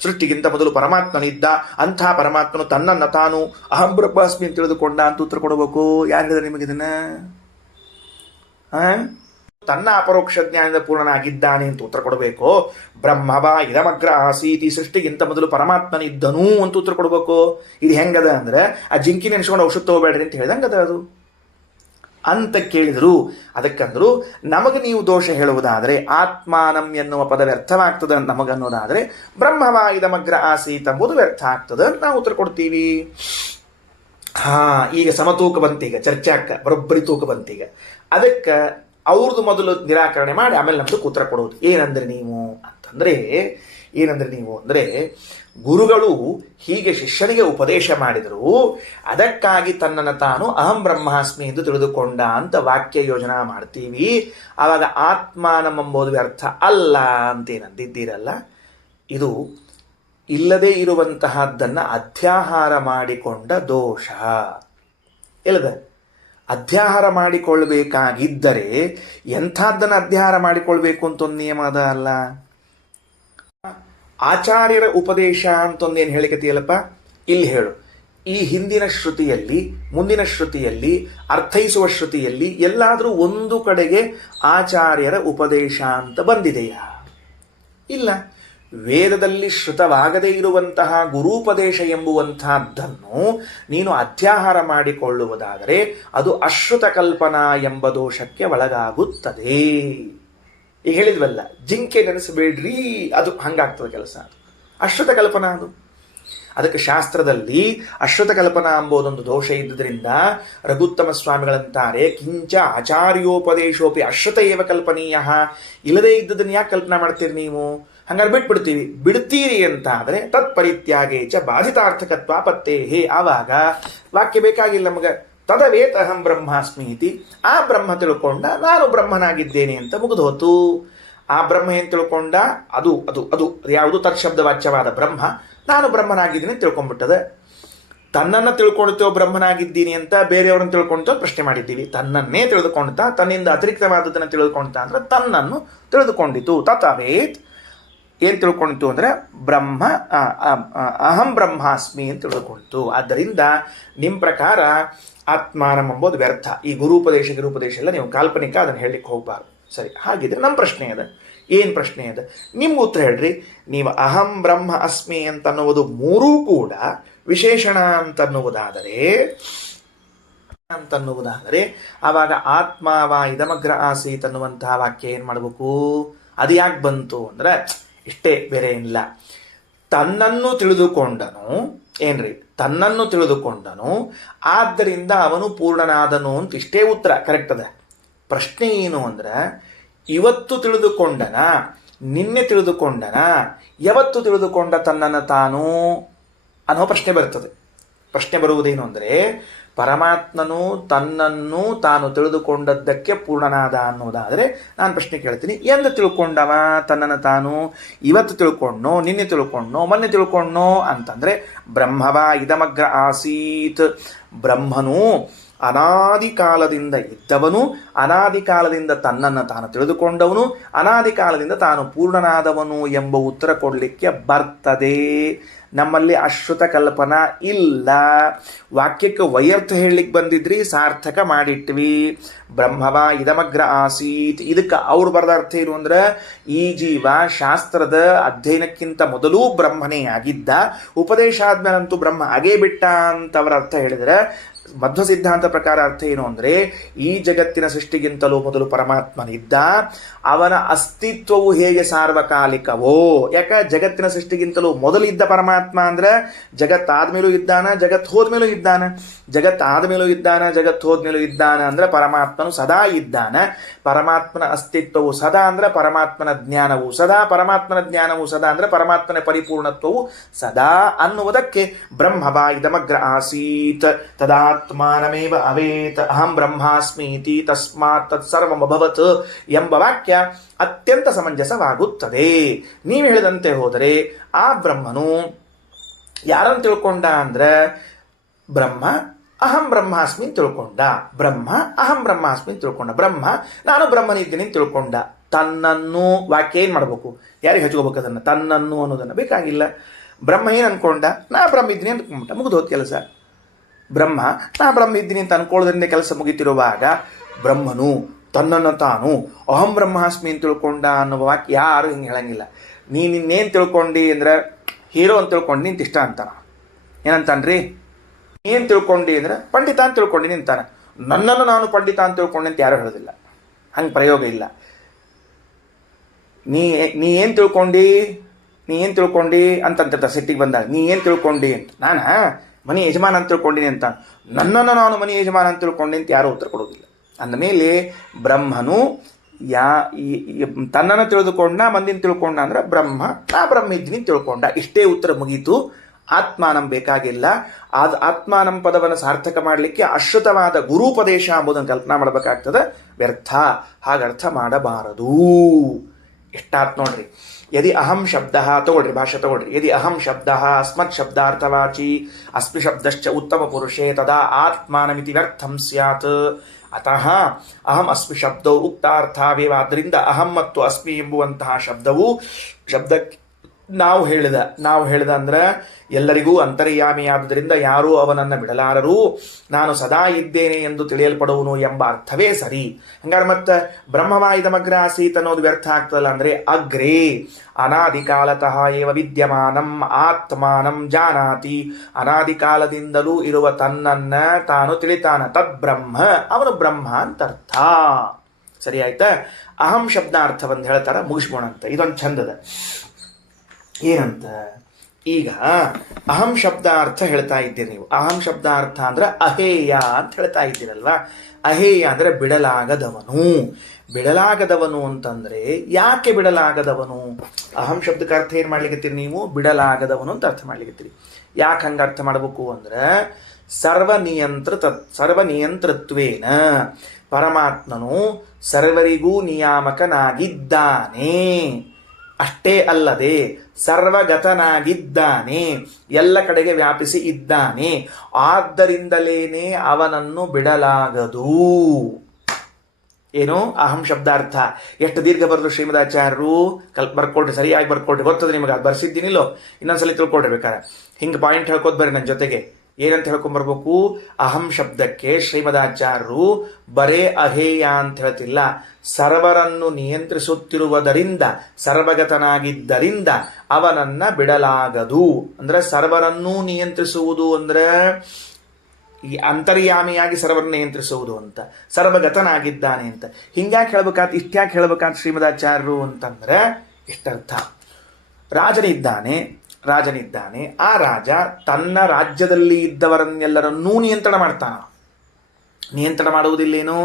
ಸೃಷ್ಟಿಗಿಂತ ಮೊದಲು ಪರಮಾತ್ಮನಿದ್ದ, ಅಂಥ ಪರಮಾತ್ಮನು ತನ್ನನ್ನು ತಾನು ಅಹಂ ಬ್ರಹ್ಮಾಸ್ಮಿ ಅಂತ ತಿಳಿದುಕೊಂಡ ಅಂತ ಉತ್ತರ ಕೊಡಬೇಕು. ಯಾರು ಹೇಳಿದ್ರೆ ನಿಮಗಿದನ್ನ? ತನ್ನ ಅಪರೋಕ್ಷ ಜ್ಞಾನದ ಪೂರ್ಣನಾಗಿದ್ದಾನೆ ಅಂತ ಉತ್ತರ ಕೊಡಬೇಕು. ಬ್ರಹ್ಮವ ಇದಮಗ್ರ ಆಸೀತಿ, ಸೃಷ್ಟಿಗಿಂತ ಮೊದಲು ಪರಮಾತ್ಮನಿದ್ದನು ಅಂತ ಉತ್ತರ ಕೊಡಬೇಕು. ಇದು ಹೆಂಗದ ಅಂದ್ರೆ ಆ ಜಿಂಕಿ ನೆನೆಸ್ಕೊಂಡು ಔಷಧ ತಗೋಬೇಡ್ರಿ ಅಂತ ಹೇಳಿದಂಗದ ಅದು ಅಂತ ಕೇಳಿದರು. ಅದಕ್ಕಂದ್ರು ನಮಗೆ ನೀವು ದೋಷ ಹೇಳುವುದಾದರೆ ಆತ್ಮಾನಂ ಎನ್ನುವ ಪದ ವ್ಯರ್ಥವಾಗ್ತದೆ ಅಂತ ನಮಗನ್ನೋದಾದರೆ ಬ್ರಹ್ಮವ ಇದಮಗ್ರ ಆಸೀತ್ ಎಂಬುದು ವ್ಯರ್ಥ ಆಗ್ತದೆ ಅಂತ ನಾವು ಉತ್ತರ ಕೊಡ್ತೀವಿ. ಈಗ ಸಮತೂಕ ಬಂತೀಗ, ಚರ್ಚಾಕ್ಕ ಬರೋಬ್ಬರಿ ತೂಕ ಬಂತೀಗ. ಅದಕ್ಕೆ ಅವ್ರದ್ದು ಮೊದಲು ನಿರಾಕರಣೆ ಮಾಡಿ ಆಮೇಲೆ ನಮ್ದು ಉತ್ತರ ಕೊಡೋದು. ಏನಂದ್ರೆ ನೀವು ಅಂದರೆ ಗುರುಗಳು ಹೀಗೆ ಶಿಷ್ಯನಿಗೆ ಉಪದೇಶ ಮಾಡಿದರು, ಅದಕ್ಕಾಗಿ ತನ್ನನ್ನು ತಾನು ಅಹಂ ಬ್ರಹ್ಮಾಸ್ಮಿ ಎಂದು ತಿಳಿದುಕೊಂಡ ಅಂತ ವಾಕ್ಯ ಯೋಜನಾ ಮಾಡ್ತೀವಿ. ಆವಾಗ ಆತ್ಮಾನಂಬೋದು ವ್ಯರ್ಥ ಅಲ್ಲ ಅಂತೇನಂದಿದ್ದೀರಲ್ಲ, ಇದು ಇಲ್ಲದೇ ಇರುವಂತಹದ್ದನ್ನು ಅಧ್ಯಾಹಾರ ಮಾಡಿಕೊಂಡ ದೋಷ. ಇಲ್ಲದ ಅಧ್ಯಾಹಾರ ಮಾಡಿಕೊಳ್ಬೇಕಾಗಿದ್ದರೆ ಎಂಥದ್ದನ್ನು ಅಧ್ಯಾಹಾರ ಮಾಡಿಕೊಳ್ಬೇಕು ಅಂತ ಒಂದು ನಿಯಮ ಅದ ಅಲ್ಲ. ಆಚಾರ್ಯರ ಉಪದೇಶ ಅಂತ ಒಂದೇನು ಹೇಳಿಕತಿಯಲ್ಲಪ್ಪ, ಇಲ್ಲಿ ಹೇಳು. ಈ ಹಿಂದಿನ ಶ್ರುತಿಯಲ್ಲಿ, ಮುಂದಿನ ಶ್ರುತಿಯಲ್ಲಿ, ಅರ್ಥೈಸುವ ಶ್ರುತಿಯಲ್ಲಿ ಎಲ್ಲಾದರೂ ಒಂದು ಕಡೆಗೆ ಆಚಾರ್ಯರ ಉಪದೇಶ ಅಂತ ಬಂದಿದೆಯಾ? ಇಲ್ಲ. ವೇದದಲ್ಲಿ ಶ್ರುತವಾಗದೇ ಇರುವಂತಹ ಗುರೂಪದೇಶ ಎಂಬುವಂತಹದ್ದನ್ನು ನೀನು ಅಧ್ಯಾಹಾರ ಮಾಡಿಕೊಳ್ಳುವುದಾದರೆ ಅದು ಅಶ್ರುತ ಕಲ್ಪನಾ ಎಂಬ ದೋಷಕ್ಕೆ ಒಳಗಾಗುತ್ತದೆ. ಈಗ ಹೇಳಿದ್ವಲ್ಲ, ಜಿಂಕೆ ನೆನೆಸಬೇಡ್ರಿ, ಅದು ಹಂಗಾಗ್ತದೆ ಕೆಲಸ. ಅದು ಅಶ್ರುತ ಕಲ್ಪನಾ. ಅದಕ್ಕೆ ಶಾಸ್ತ್ರದಲ್ಲಿ ಅಶ್ರುತ ಕಲ್ಪನಾ ಎಂಬುದೊಂದು ದೋಷ ಇದ್ದುದರಿಂದ ರಘುತ್ತಮ ಸ್ವಾಮಿಗಳಂತಾರೆ, ಕಿಂಚ ಆಚಾರ್ಯೋಪದೇಶೋಪಿ ಅಶ್ರುತ ಏವ ಕಲ್ಪನೀಯ. ಇಲ್ಲದೇ ಇದ್ದದನ್ನು ಯಾಕೆ ಕಲ್ಪನಾ ಮಾಡ್ತೀರಿ ನೀವು? ಹಂಗಾರೆ ಬಿಡ್ತೀರಿ ಅಂತ ಆದರೆ ತತ್ಪರಿತ್ಯಾಗೇ ಚ ಬಾಧಿತಾರ್ಥಕತ್ವ ಪತ್ತೇಹೇ. ಆವಾಗ ವಾಕ್ಯ ಬೇಕಾಗಿಲ್ಲ ನಮಗೆ. ತದವೇತ ಅಹಂ ಬ್ರಹ್ಮಾಸ್ಮಿ ಇತಿ, ಆ ಬ್ರಹ್ಮ ತಿಳ್ಕೊಂಡ ನಾನು ಬ್ರಹ್ಮನಾಗಿದ್ದೇನೆ ಅಂತ ಮುಗಿದು ಹೋತು. ಆ ಬ್ರಹ್ಮ ಏನು ತಿಳ್ಕೊಂಡ? ಅದು ಅದು ಅದು ಯಾವುದು ತತ್ಶಬ್ದ ವಾಚ್ಯವಾದ ಬ್ರಹ್ಮ, ನಾನು ಬ್ರಹ್ಮನಾಗಿದ್ದೀನಿ ತಿಳ್ಕೊಂಡ್ಬಿಟ್ಟದೆ. ತನ್ನನ್ನು ತಿಳ್ಕೊಳ್ತೇವೆ ಬ್ರಹ್ಮನಾಗಿದ್ದೀನಿ ಅಂತ, ಬೇರೆಯವ್ರನ್ನ ತಿಳ್ಕೊಳ್ತೇವೆ ಪ್ರಶ್ನೆ ಮಾಡಿದ್ದೀವಿ. ತನ್ನನ್ನೇ ತಿಳಿದುಕೊಂಡ್ತಾ, ತನ್ನಿಂದ ಅತಿರಿಕ್ತವಾದದ್ದನ್ನು ತಿಳ್ಕೊಳ್ತಾ ಅಂದ್ರೆ ತನ್ನನ್ನು ತಿಳಿದುಕೊಂಡಿತು. ತಥಾವೇತ್ ಏನು ತಿಳ್ಕೊಂಡಿತು ಅಂದರೆ ಬ್ರಹ್ಮ ಅಹಂ ಬ್ರಹ್ಮಾಸ್ಮಿ ಅಂತ ತಿಳ್ಕೊಂಡಿತು. ಆದ್ದರಿಂದ ನಿಮ್ಮ ಪ್ರಕಾರ ಆತ್ಮಾನಂ ಎಂಬುದು ವ್ಯರ್ಥ. ಈ ಗುರೂಪದೇಶ ಎಲ್ಲ ನೀವು ಕಾಲ್ಪನಿಕ, ಅದನ್ನು ಹೇಳಲಿಕ್ಕೆ ಹೋಗಬಾರ್ದು. ಸರಿ, ಹಾಗಿದ್ರೆ ನಮ್ಮ ಪ್ರಶ್ನೆ ಇದೆ. ಏನು ಪ್ರಶ್ನೆ ಇದೆ? ನಿಮ್ಗೆ ಉತ್ತರ ಹೇಳ್ರಿ. ನೀವು ಅಹಂ ಬ್ರಹ್ಮ ಅಸ್ಮಿ ಅಂತನ್ನುವುದು ಮೂರೂ ಕೂಡ ವಿಶೇಷಣ ಅಂತನ್ನುವುದಾದರೆ ಆವಾಗ ಆತ್ಮಾವ ಇದಮಗ್ರ ಆಸೀತ್ ಅನ್ನುವಂತಹ ವಾಕ್ಯ ಏನು ಮಾಡಬೇಕು? ಅದು ಯಾಕೆ ಬಂತು ಅಂದರೆ ಇಷ್ಟೇ, ಬೇರೆ ಏನಿಲ್ಲ. ತನ್ನನ್ನು ತಿಳಿದುಕೊಂಡನು, ಆದ್ದರಿಂದ ಅವನು ಪೂರ್ಣನಾದನು ಅಂತ ಇಷ್ಟೇ ಉತ್ತರ ಕರೆಕ್ಟ್ ಅದ. ಪ್ರಶ್ನೆ ಏನು ಅಂದ್ರೆ, ಇವತ್ತು ತಿಳಿದುಕೊಂಡನ, ನಿನ್ನೆ ತಿಳಿದುಕೊಂಡನ, ಯಾವತ್ತು ತಿಳಿದುಕೊಂಡ ತನ್ನನ್ನು ತಾನು ಅನ್ನೋ ಪ್ರಶ್ನೆ ಬರ್ತದೆ. ಪ್ರಶ್ನೆ ಬರುವುದೇನು ಅಂದರೆ, ಪರಮಾತ್ಮನು ತನ್ನನ್ನು ತಾನು ತಿಳಿದುಕೊಂಡದ್ದಕ್ಕೆ ಪೂರ್ಣನಾದ ಅನ್ನೋದಾದರೆ ನಾನು ಪ್ರಶ್ನೆ ಕೇಳ್ತೀನಿ, ಎಂದು ತಿಳ್ಕೊಂಡವ ತನ್ನನ್ನು ತಾನು? ಇವತ್ತು ತಿಳ್ಕೊಂಡೋ, ನಿನ್ನೆ ತಿಳ್ಕೊಂಡೋ, ಮೊನ್ನೆ ತಿಳ್ಕೊಂಡೋ ಅಂತಂದರೆ ಬ್ರಹ್ಮವ ಇದಮಗ್ರ ಆಸೀತ್. ಬ್ರಹ್ಮನು ಅನಾದಿ ಕಾಲದಿಂದ ಇದ್ದವನು, ಅನಾದಿ ಕಾಲದಿಂದ ತನ್ನನ್ನು ತಾನು ತಿಳಿದುಕೊಂಡವನು, ಅನಾದಿ ಕಾಲದಿಂದ ತಾನು ಪೂರ್ಣನಾದವನು ಎಂಬ ಉತ್ತರ ಕೊಡಲಿಕ್ಕೆ ಬರ್ತದೆ. ನಮ್ಮಲ್ಲಿ ಅಶ್ರುತ ಕಲ್ಪನಾ ಇಲ್ಲ. ವಾಕ್ಯಕ್ಕೆ ವೈಯರ್ಥ ಹೇಳಲಿಕ್ಕೆ ಬಂದಿದ್ರಿ, ಸಾರ್ಥಕ ಮಾಡಿಟ್ವಿ. ಬ್ರಹ್ಮವ ಇದಮಗ್ರ ಆಸೀತ್. ಇದಕ್ಕೆ ಅವ್ರು ಬರೆದ ಅರ್ಥ ಏನು ಅಂದ್ರೆ, ಈ ಜೀವ ಶಾಸ್ತ್ರದ ಅಧ್ಯಯನಕ್ಕಿಂತ ಮೊದಲೂ ಬ್ರಹ್ಮನೇ ಆಗಿದ್ದ, ಉಪದೇಶ ಆದ್ಮೇಲಂತೂ ಬ್ರಹ್ಮ ಆಗೇ ಬಿಟ್ಟ ಅಂತ ಅವರ ಅರ್ಥ ಹೇಳಿದರೆ ಮಧ್ವ ಸಿದ್ಧಾಂತ ಪ್ರಕಾರ ಅರ್ಥ ಏನು ಅಂದರೆ ಈ ಜಗತ್ತಿನ ಸೃಷ್ಟಿಗಿಂತಲೂ ಮೊದಲು ಪರಮಾತ್ಮನಿದ್ದ, ಅವನ ಅಸ್ತಿತ್ವವು ಹೇಗೆ ಸಾರ್ವಕಾಲಿಕವೋ, ಯಾಕೆ ಜಗತ್ತಿನ ಸೃಷ್ಟಿಗಿಂತಲೂ ಮೊದಲಿದ್ದ ಪರಮಾತ್ಮ ಅಂದ್ರೆ ಜಗತ್ತಾದ್ಮೇಲೂ ಇದ್ದಾನ, ಜಗತ್ ಹೋದ್ಮೇಲೂ ಇದ್ದಾನ. ಜಗತ್ತಾದ್ಮೇಲೂ ಇದ್ದಾನ, ಜಗತ್ ಹೋದ್ಮೇಲೂ ಇದ್ದಾನ ಅಂದ್ರೆ ಪರಮಾತ್ಮನು ಸದಾ ಇದ್ದಾನ. ಪರಮಾತ್ಮನ ಅಸ್ತಿತ್ವವು ಸದಾ ಅಂದ್ರೆ ಪರಮಾತ್ಮನ ಜ್ಞಾನವು ಸದಾ, ಪರಮಾತ್ಮನ ಜ್ಞಾನವು ಸದಾ ಅಂದ್ರೆ ಪರಮಾತ್ಮನ ಪರಿಪೂರ್ಣತ್ವವು ಸದಾ ಅನ್ನುವುದಕ್ಕೆ ಬ್ರಹ್ಮವಾ ಇದಮಗ್ರ ಆಸೀತ್ ತದಾತ್ಮಾನಮೇವ ಅವೇತ್ ಅಹಂ ಬ್ರಹ್ಮಾಸ್ಮೀತಿ ತಸ್ಮಾತ್ ತತ್ಸರ್ವಮಭವತ್ ಎಂಬ ವಾಕ್ಯ ಅತ್ಯಂತ ಸಮಂಜಸವಾಗುತ್ತದೆ. ನೀವು ಹೇಳಿದಂತೆ ಹೋದರೆ ಆ ಬ್ರಹ್ಮನು ಯಾರನ್ನು ತಿಳ್ಕೊಂಡ ಅಂದ್ರೆ ಬ್ರಹ್ಮ ಅಹಂ ಬ್ರಹ್ಮಾಸ್ಮಿ ತಿಳ್ಕೊಂಡ, ಬ್ರಹ್ಮ ಅಹಂ ಬ್ರಹ್ಮಾಸ್ಮಿ ತಿಳ್ಕೊಂಡ, ಬ್ರಹ್ಮ ನಾನು ಬ್ರಹ್ಮನಿದ್ದೀನಿ ತಿಳ್ಕೊಂಡ. ತನ್ನನ್ನು ವಾಕ್ಯ ಏನು ಮಾಡಬೇಕು, ಯಾರಿಗೆ ಹಚ್ಕೋಬೇಕು ಅದನ್ನು, ತನ್ನನ್ನು ಅನ್ನೋದನ್ನು ಬೇಕಾಗಿಲ್ಲ. ಬ್ರಹ್ಮ ಏನು ಅನ್ಕೊಂಡ, ನಾ ಬ್ರಹ್ಮ ಇದ್ದೀನಿ ಅಂದ್ಕೊಂಬಿಟ್ಟ, ಮುಗಿದೋದು ಕೆಲಸ. ಬ್ರಹ್ಮ ನಾ ಬ್ರಹ್ಮ ಇದ್ದೀನಿ ಅಂತ ಅನ್ಕೊಳ್ಳೋದ್ರಿಂದ ಕೆಲಸ ಮುಗಿತಿರುವಾಗ ಬ್ರಹ್ಮನು ತನ್ನನ್ನು ತಾನು ಅಹಂ ಬ್ರಹ್ಮಾಸ್ಮಿ ಅಂತ ತಿಳ್ಕೊಂಡ ಅನ್ನುವ ವಾಕ್ಯ ಯಾರು ಹಿಂಗೆ ಹೇಳಂಗಿಲ್ಲ. ನೀನಿನ್ನೇನು ತಿಳ್ಕೊಂಡಿ ಅಂದ್ರೆ ಹೀರೋ ಅಂತ ತಿಳ್ಕೊಂಡು ನಿಂತ ಇಷ್ಟ ಅಂತಾನ. ಏನಂತಾನ್ರಿ, ಏನು ತಿಳ್ಕೊಂಡಿ ಅಂದ್ರೆ ಪಂಡಿತ ಅಂತ ತಿಳ್ಕೊಂಡು ನಿಂತಾನೆ. ನನ್ನನ್ನು ನಾನು ಪಂಡಿತ ಅಂತ ತಿಳ್ಕೊಂಡೆ ಅಂತ ಯಾರು ಹೇಳೋದಿಲ್ಲ, ಹಂಗೆ ಪ್ರಯೋಗ ಇಲ್ಲ. ನೀ ಏನು ತಿಳ್ಕೊಂಡಿ ಅಂತಂತ ಸಿಟ್ಟಿಗೆ ಬಂದಾಗ ನೀ ಏನು ತಿಳ್ಕೊಂಡಿ ಅಂತ, ನಾನು ಮನೆ ಯಜಮಾನ ಅಂತ ತಿಳ್ಕೊಂಡಿನಿ ಅಂತ, ನನ್ನನ್ನು ನಾನು ಮನೆ ಯಜಮಾನ ಅಂತ ತಿಳ್ಕೊಂಡೆ ಅಂತ ಯಾರೂ ಉತ್ತರ ಕೊಡೋದಿಲ್ಲ. ಅಂದಮೇಲೆ ಬ್ರಹ್ಮನು ತನ್ನನ್ನು ತಿಳಿದುಕೊಂಡ, ಮಂದಿನ ತಿಳ್ಕೊಂಡ ಅಂದ್ರೆ ಬ್ರಹ್ಮ ನಾ ಬ್ರಹ್ಮ ಇದ್ದೀನಿ ತಿಳ್ಕೊಂಡ, ಇಷ್ಟೇ ಉತ್ತರ ಮುಗೀತು. ಆತ್ಮಾನಂ ಬೇಕಾಗಿಲ್ಲ. ಆತ್ಮಾನಂ ಪದವನ್ನು ಸಾರ್ಥಕ ಮಾಡಲಿಕ್ಕೆ ಅಶ್ರುತವಾದ ಗುರುಪದೇಶ ಎಂಬುದನ್ನು ಕಲ್ಪನಾ ಮಾಡಬೇಕಾಗ್ತದೆ, ವ್ಯರ್ಥ. ಹಾಗರ್ಥ ಮಾಡಬಾರದು. ಎಷ್ಟಾತ್ ನೋಡ್ರಿ. ಯದಿ ಅಹಂ ಶಬ್ದ ತಗೊಳ್ರಿ, ಭಾಷೆ ತಗೊಳ್ರಿ. ಯದಿ ಅಹಂ ಶಬ್ದ ಅಸ್ಮತ್ ಶಬ್ದಾರ್ಥವಾಚಿ ಅಸ್ಮಿ ಶಬ್ದಶ್ಚ ಉತ್ತಮ ಪುರುಷೇ ತದಾ ಆತ್ಮಾನಮಿತಿ ವ್ಯರ್ಥಂ ಸ್ಯಾತ್. ಅತಃ ಅಹಂ ಅಸ್ಮಿ ಶಬ್ದವು ಉಕ್ತಾರ್ಥಾವೇವ. ಆದ್ದರಿಂದ ಅಹಂ ಮತ್ತು ಅಸ್ಮಿ ಎಂಬುವಂತಹ ಶಬ್ದಕ್ಕೆ ನಾವು ಹೇಳಿದ ಅಂದ್ರೆ ಎಲ್ಲರಿಗೂ ಅಂತರ್ಯಾಮಿಯಾದುದರಿಂದ ಯಾರೂ ಅವನನ್ನು ಬಿಡಲಾರರು, ನಾನು ಸದಾ ಇದ್ದೇನೆ ಎಂದು ತಿಳಿಯಲ್ಪಡುವನು ಎಂಬ ಅರ್ಥವೇ ಸರಿ. ಹಂಗಾರೆ ಮತ್ತೆ ಬ್ರಹ್ಮವಾ ಇದಮಗ್ರ ಆಸೀತ್ ಅನ್ನೋದು ವ್ಯರ್ಥ ಆಗ್ತದಲ್ಲ ಅಂದ್ರೆ ಅಗ್ರೇ ಅನಾದಿ ಕಾಲತಃ ಏವ ವಿದ್ಯಮಾನಂ ಆತ್ಮಾನಂ ಜಾನಾತಿ. ಅನಾದಿ ಕಾಲದಿಂದಲೂ ಇರುವ ತನ್ನನ್ನ ತಾನು ತಿಳಿತಾನ. ತದ್ ಬ್ರಹ್ಮ, ಅವನು ಬ್ರಹ್ಮ ಅಂತ ಅರ್ಥ. ಸರಿ ಆಯ್ತಾ? ಅಹಂ ಶಬ್ದಾರ್ಥವನ್ನು ಹೇಳ್ತಾರ, ಮುಗಿಸ್ಬೋಣಂತ. ಇದೊಂದು ಚಂದದ. ಏನಂತ, ಈಗ ಅಹಂ ಶಬ್ದಾರ್ಥ ಹೇಳ್ತಾ ಇದ್ದೀರಿ ನೀವು. ಅಹಂ ಶಬ್ದಾರ್ಥ ಅಂದ್ರೆ ಅಹೇಯ ಅಂತ ಹೇಳ್ತಾ ಇದ್ದೀರಲ್ವಾ. ಅಹೇಯ ಅಂದ್ರೆ ಬಿಡಲಾಗದವನು. ಬಿಡಲಾಗದವನು ಅಂತಂದ್ರೆ ಯಾಕೆ ಬಿಡಲಾಗದವನು? ಅಹಂ ಶಬ್ದಕ್ಕೆ ಅರ್ಥ ಏನು ಮಾಡ್ಲಿಕ್ಕತ್ತೀರಿ ನೀವು? ಬಿಡಲಾಗದವನು ಅಂತ ಅರ್ಥ ಮಾಡ್ಲಿಕ್ಕತ್ತೀರಿ. ಯಾಕೆ ಹಂಗೆ ಅರ್ಥ ಮಾಡಬೇಕು ಅಂದ್ರೆ ಸರ್ವನಿಯಂತೃತ್ವೇನ ಪರಮಾತ್ಮನು ಸರ್ವರಿಗೂ ನಿಯಾಮಕನಾಗಿದ್ದಾನೆ. ಅಷ್ಟೇ ಅಲ್ಲದೆ ಸರ್ವಗತನಾಗಿದ್ದಾನೆ, ಎಲ್ಲ ಕಡೆಗೆ ವ್ಯಾಪಿಸಿ ಇದ್ದಾನೆ. ಆದ್ದರಿಂದಲೇನೆ ಅವನನ್ನು ಬಿಡಲಾಗದು. ಏನು ಅಹಂ ಶಬ್ದಾರ್ಥ? ಎಷ್ಟು ದೀರ್ಘ ಬರೆದು ಶ್ರೀಮದಾಚಾರ್ಯರು ಬರ್ಕೊಳ್ರಿ, ಸರಿಯಾಗಿ ಬರ್ಕೊಳ್ರಿ. ಗೊತ್ತದ ನಿಮಗೆ, ಅದು ಬರ್ಸಿದ್ದೀನಿಲ್ಲೋ, ಇನ್ನೊಂದ್ಸಲಿ ತಿಳ್ಕೊಳ್ರಿ ಬೇಕಾರೆ. ಹಿಂಗೆ ಪಾಯಿಂಟ್ ಹೇಳ್ಕೋದ್ ಬರ್ರಿ ನನ್ನ ಜೊತೆಗೆ. ಏನಂತ ಹೇಳ್ಕೊಂಬರ್ಬೇಕು? ಅಹಂ ಶಬ್ದಕ್ಕೆ ಶ್ರೀಮದಾಚಾರ್ಯರು ಬರೇ ಅಹೇಯ ಅಂತ ಹೇಳ್ತಿಲ್ಲ, ಸರ್ವರನ್ನು ನಿಯಂತ್ರಿಸುತ್ತಿರುವುದರಿಂದ, ಸರ್ವಗತನಾಗಿದ್ದರಿಂದ ಅವನನ್ನ ಬಿಡಲಾಗದು. ಅಂದ್ರೆ ಸರ್ವರನ್ನೂ ನಿಯಂತ್ರಿಸುವುದು ಅಂದ್ರೆ ಈ ಅಂತರ್ಯಾಮಿಯಾಗಿ ಸರ್ವರನ್ನು ನಿಯಂತ್ರಿಸುವುದು ಅಂತ, ಸರ್ವಗತನಾಗಿದ್ದಾನೆ ಅಂತ. ಹಿಂಗ್ಯಾಕೆ ಹೇಳ್ಬೇಕಾತ್, ಇಷ್ಟ್ಯಾಕೆ ಹೇಳ್ಬೇಕಾತ್ ಶ್ರೀಮದಾಚಾರ್ಯರು ಅಂತಂದ್ರೆ ಇಷ್ಟರ್ಥ. ರಾಜನಿದ್ದಾನೆ. ಆ ರಾಜ ತನ್ನ ರಾಜ್ಯದಲ್ಲಿ ಇದ್ದವರನ್ನೆಲ್ಲರನ್ನೂ ನಿಯಂತ್ರಣ ಮಾಡ್ತಾನ. ನಿಯಂತ್ರಣ ಮಾಡುವುದಿಲ್ಲೇನು?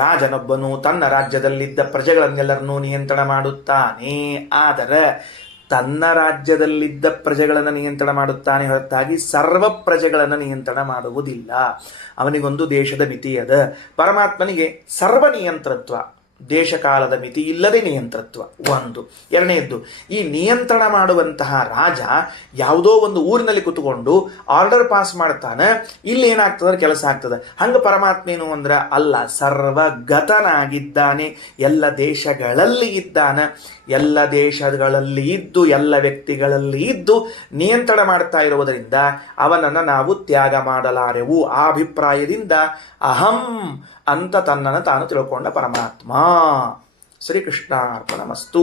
ರಾಜನೊಬ್ಬನು ತನ್ನ ರಾಜ್ಯದಲ್ಲಿದ್ದ ಪ್ರಜೆಗಳನ್ನೆಲ್ಲರನ್ನೂ ನಿಯಂತ್ರಣ ಮಾಡುತ್ತಾನೆ. ಆದರೆ ತನ್ನ ರಾಜ್ಯದಲ್ಲಿದ್ದ ಪ್ರಜೆಗಳನ್ನು ನಿಯಂತ್ರಣ ಮಾಡುತ್ತಾನೆ ಹೊರತಾಗಿ ಸರ್ವ ಪ್ರಜೆಗಳನ್ನು ನಿಯಂತ್ರಣ ಮಾಡುವುದಿಲ್ಲ. ಅವನಿಗೊಂದು ದೇಶದ ಮಿತಿ ಅದ. ಪರಮಾತ್ಮನಿಗೆ ಸರ್ವ ನಿಯಂತ್ರತ್ವ, ದೇಶಕಾಲದ ಮಿತಿ ಇಲ್ಲದೆ ನಿಯಂತ್ರತ್ವ ಒಂದು. ಎರಡನೆಯದ್ದು, ಈ ನಿಯಂತ್ರಣ ಮಾಡುವಂತಹ ರಾಜ ಯಾವುದೋ ಒಂದು ಊರಿನಲ್ಲಿ ಕುತ್ಕೊಂಡು ಆರ್ಡರ್ ಪಾಸ್ ಮಾಡ್ತಾನೆ, ಇಲ್ಲಿ ಏನಾಗ್ತದೆ ಕೆಲಸ ಆಗ್ತದೆ. ಹಂಗೆ ಪರಮಾತ್ಮ ಏನು ಅಂದ್ರೆ ಅಲ್ಲ, ಸರ್ವಗತನಾಗಿದ್ದಾನೆ, ಎಲ್ಲ ದೇಶಗಳಲ್ಲಿ ಇದ್ದಾನೆ. ಎಲ್ಲ ದೇಶಗಳಲ್ಲಿ ಇದ್ದು, ಎಲ್ಲ ವ್ಯಕ್ತಿಗಳಲ್ಲಿ ಇದ್ದು ನಿಯಂತ್ರಣ ಮಾಡ್ತಾ ಇರುವುದರಿಂದ ಅವನನ್ನು ನಾವು ತ್ಯಾಗ ಮಾಡಲಾರೆವು. ಆ ಅಭಿಪ್ರಾಯದಿಂದ ಅಹಂ ಅಂತ ತನ್ನನ್ನು ತಾನು ತಿಳ್ಕೊಂಡ ಪರಮಾತ್ಮ. ಶ್ರೀಕೃಷ್ಣಾರ್ಪಣಮಸ್ತು.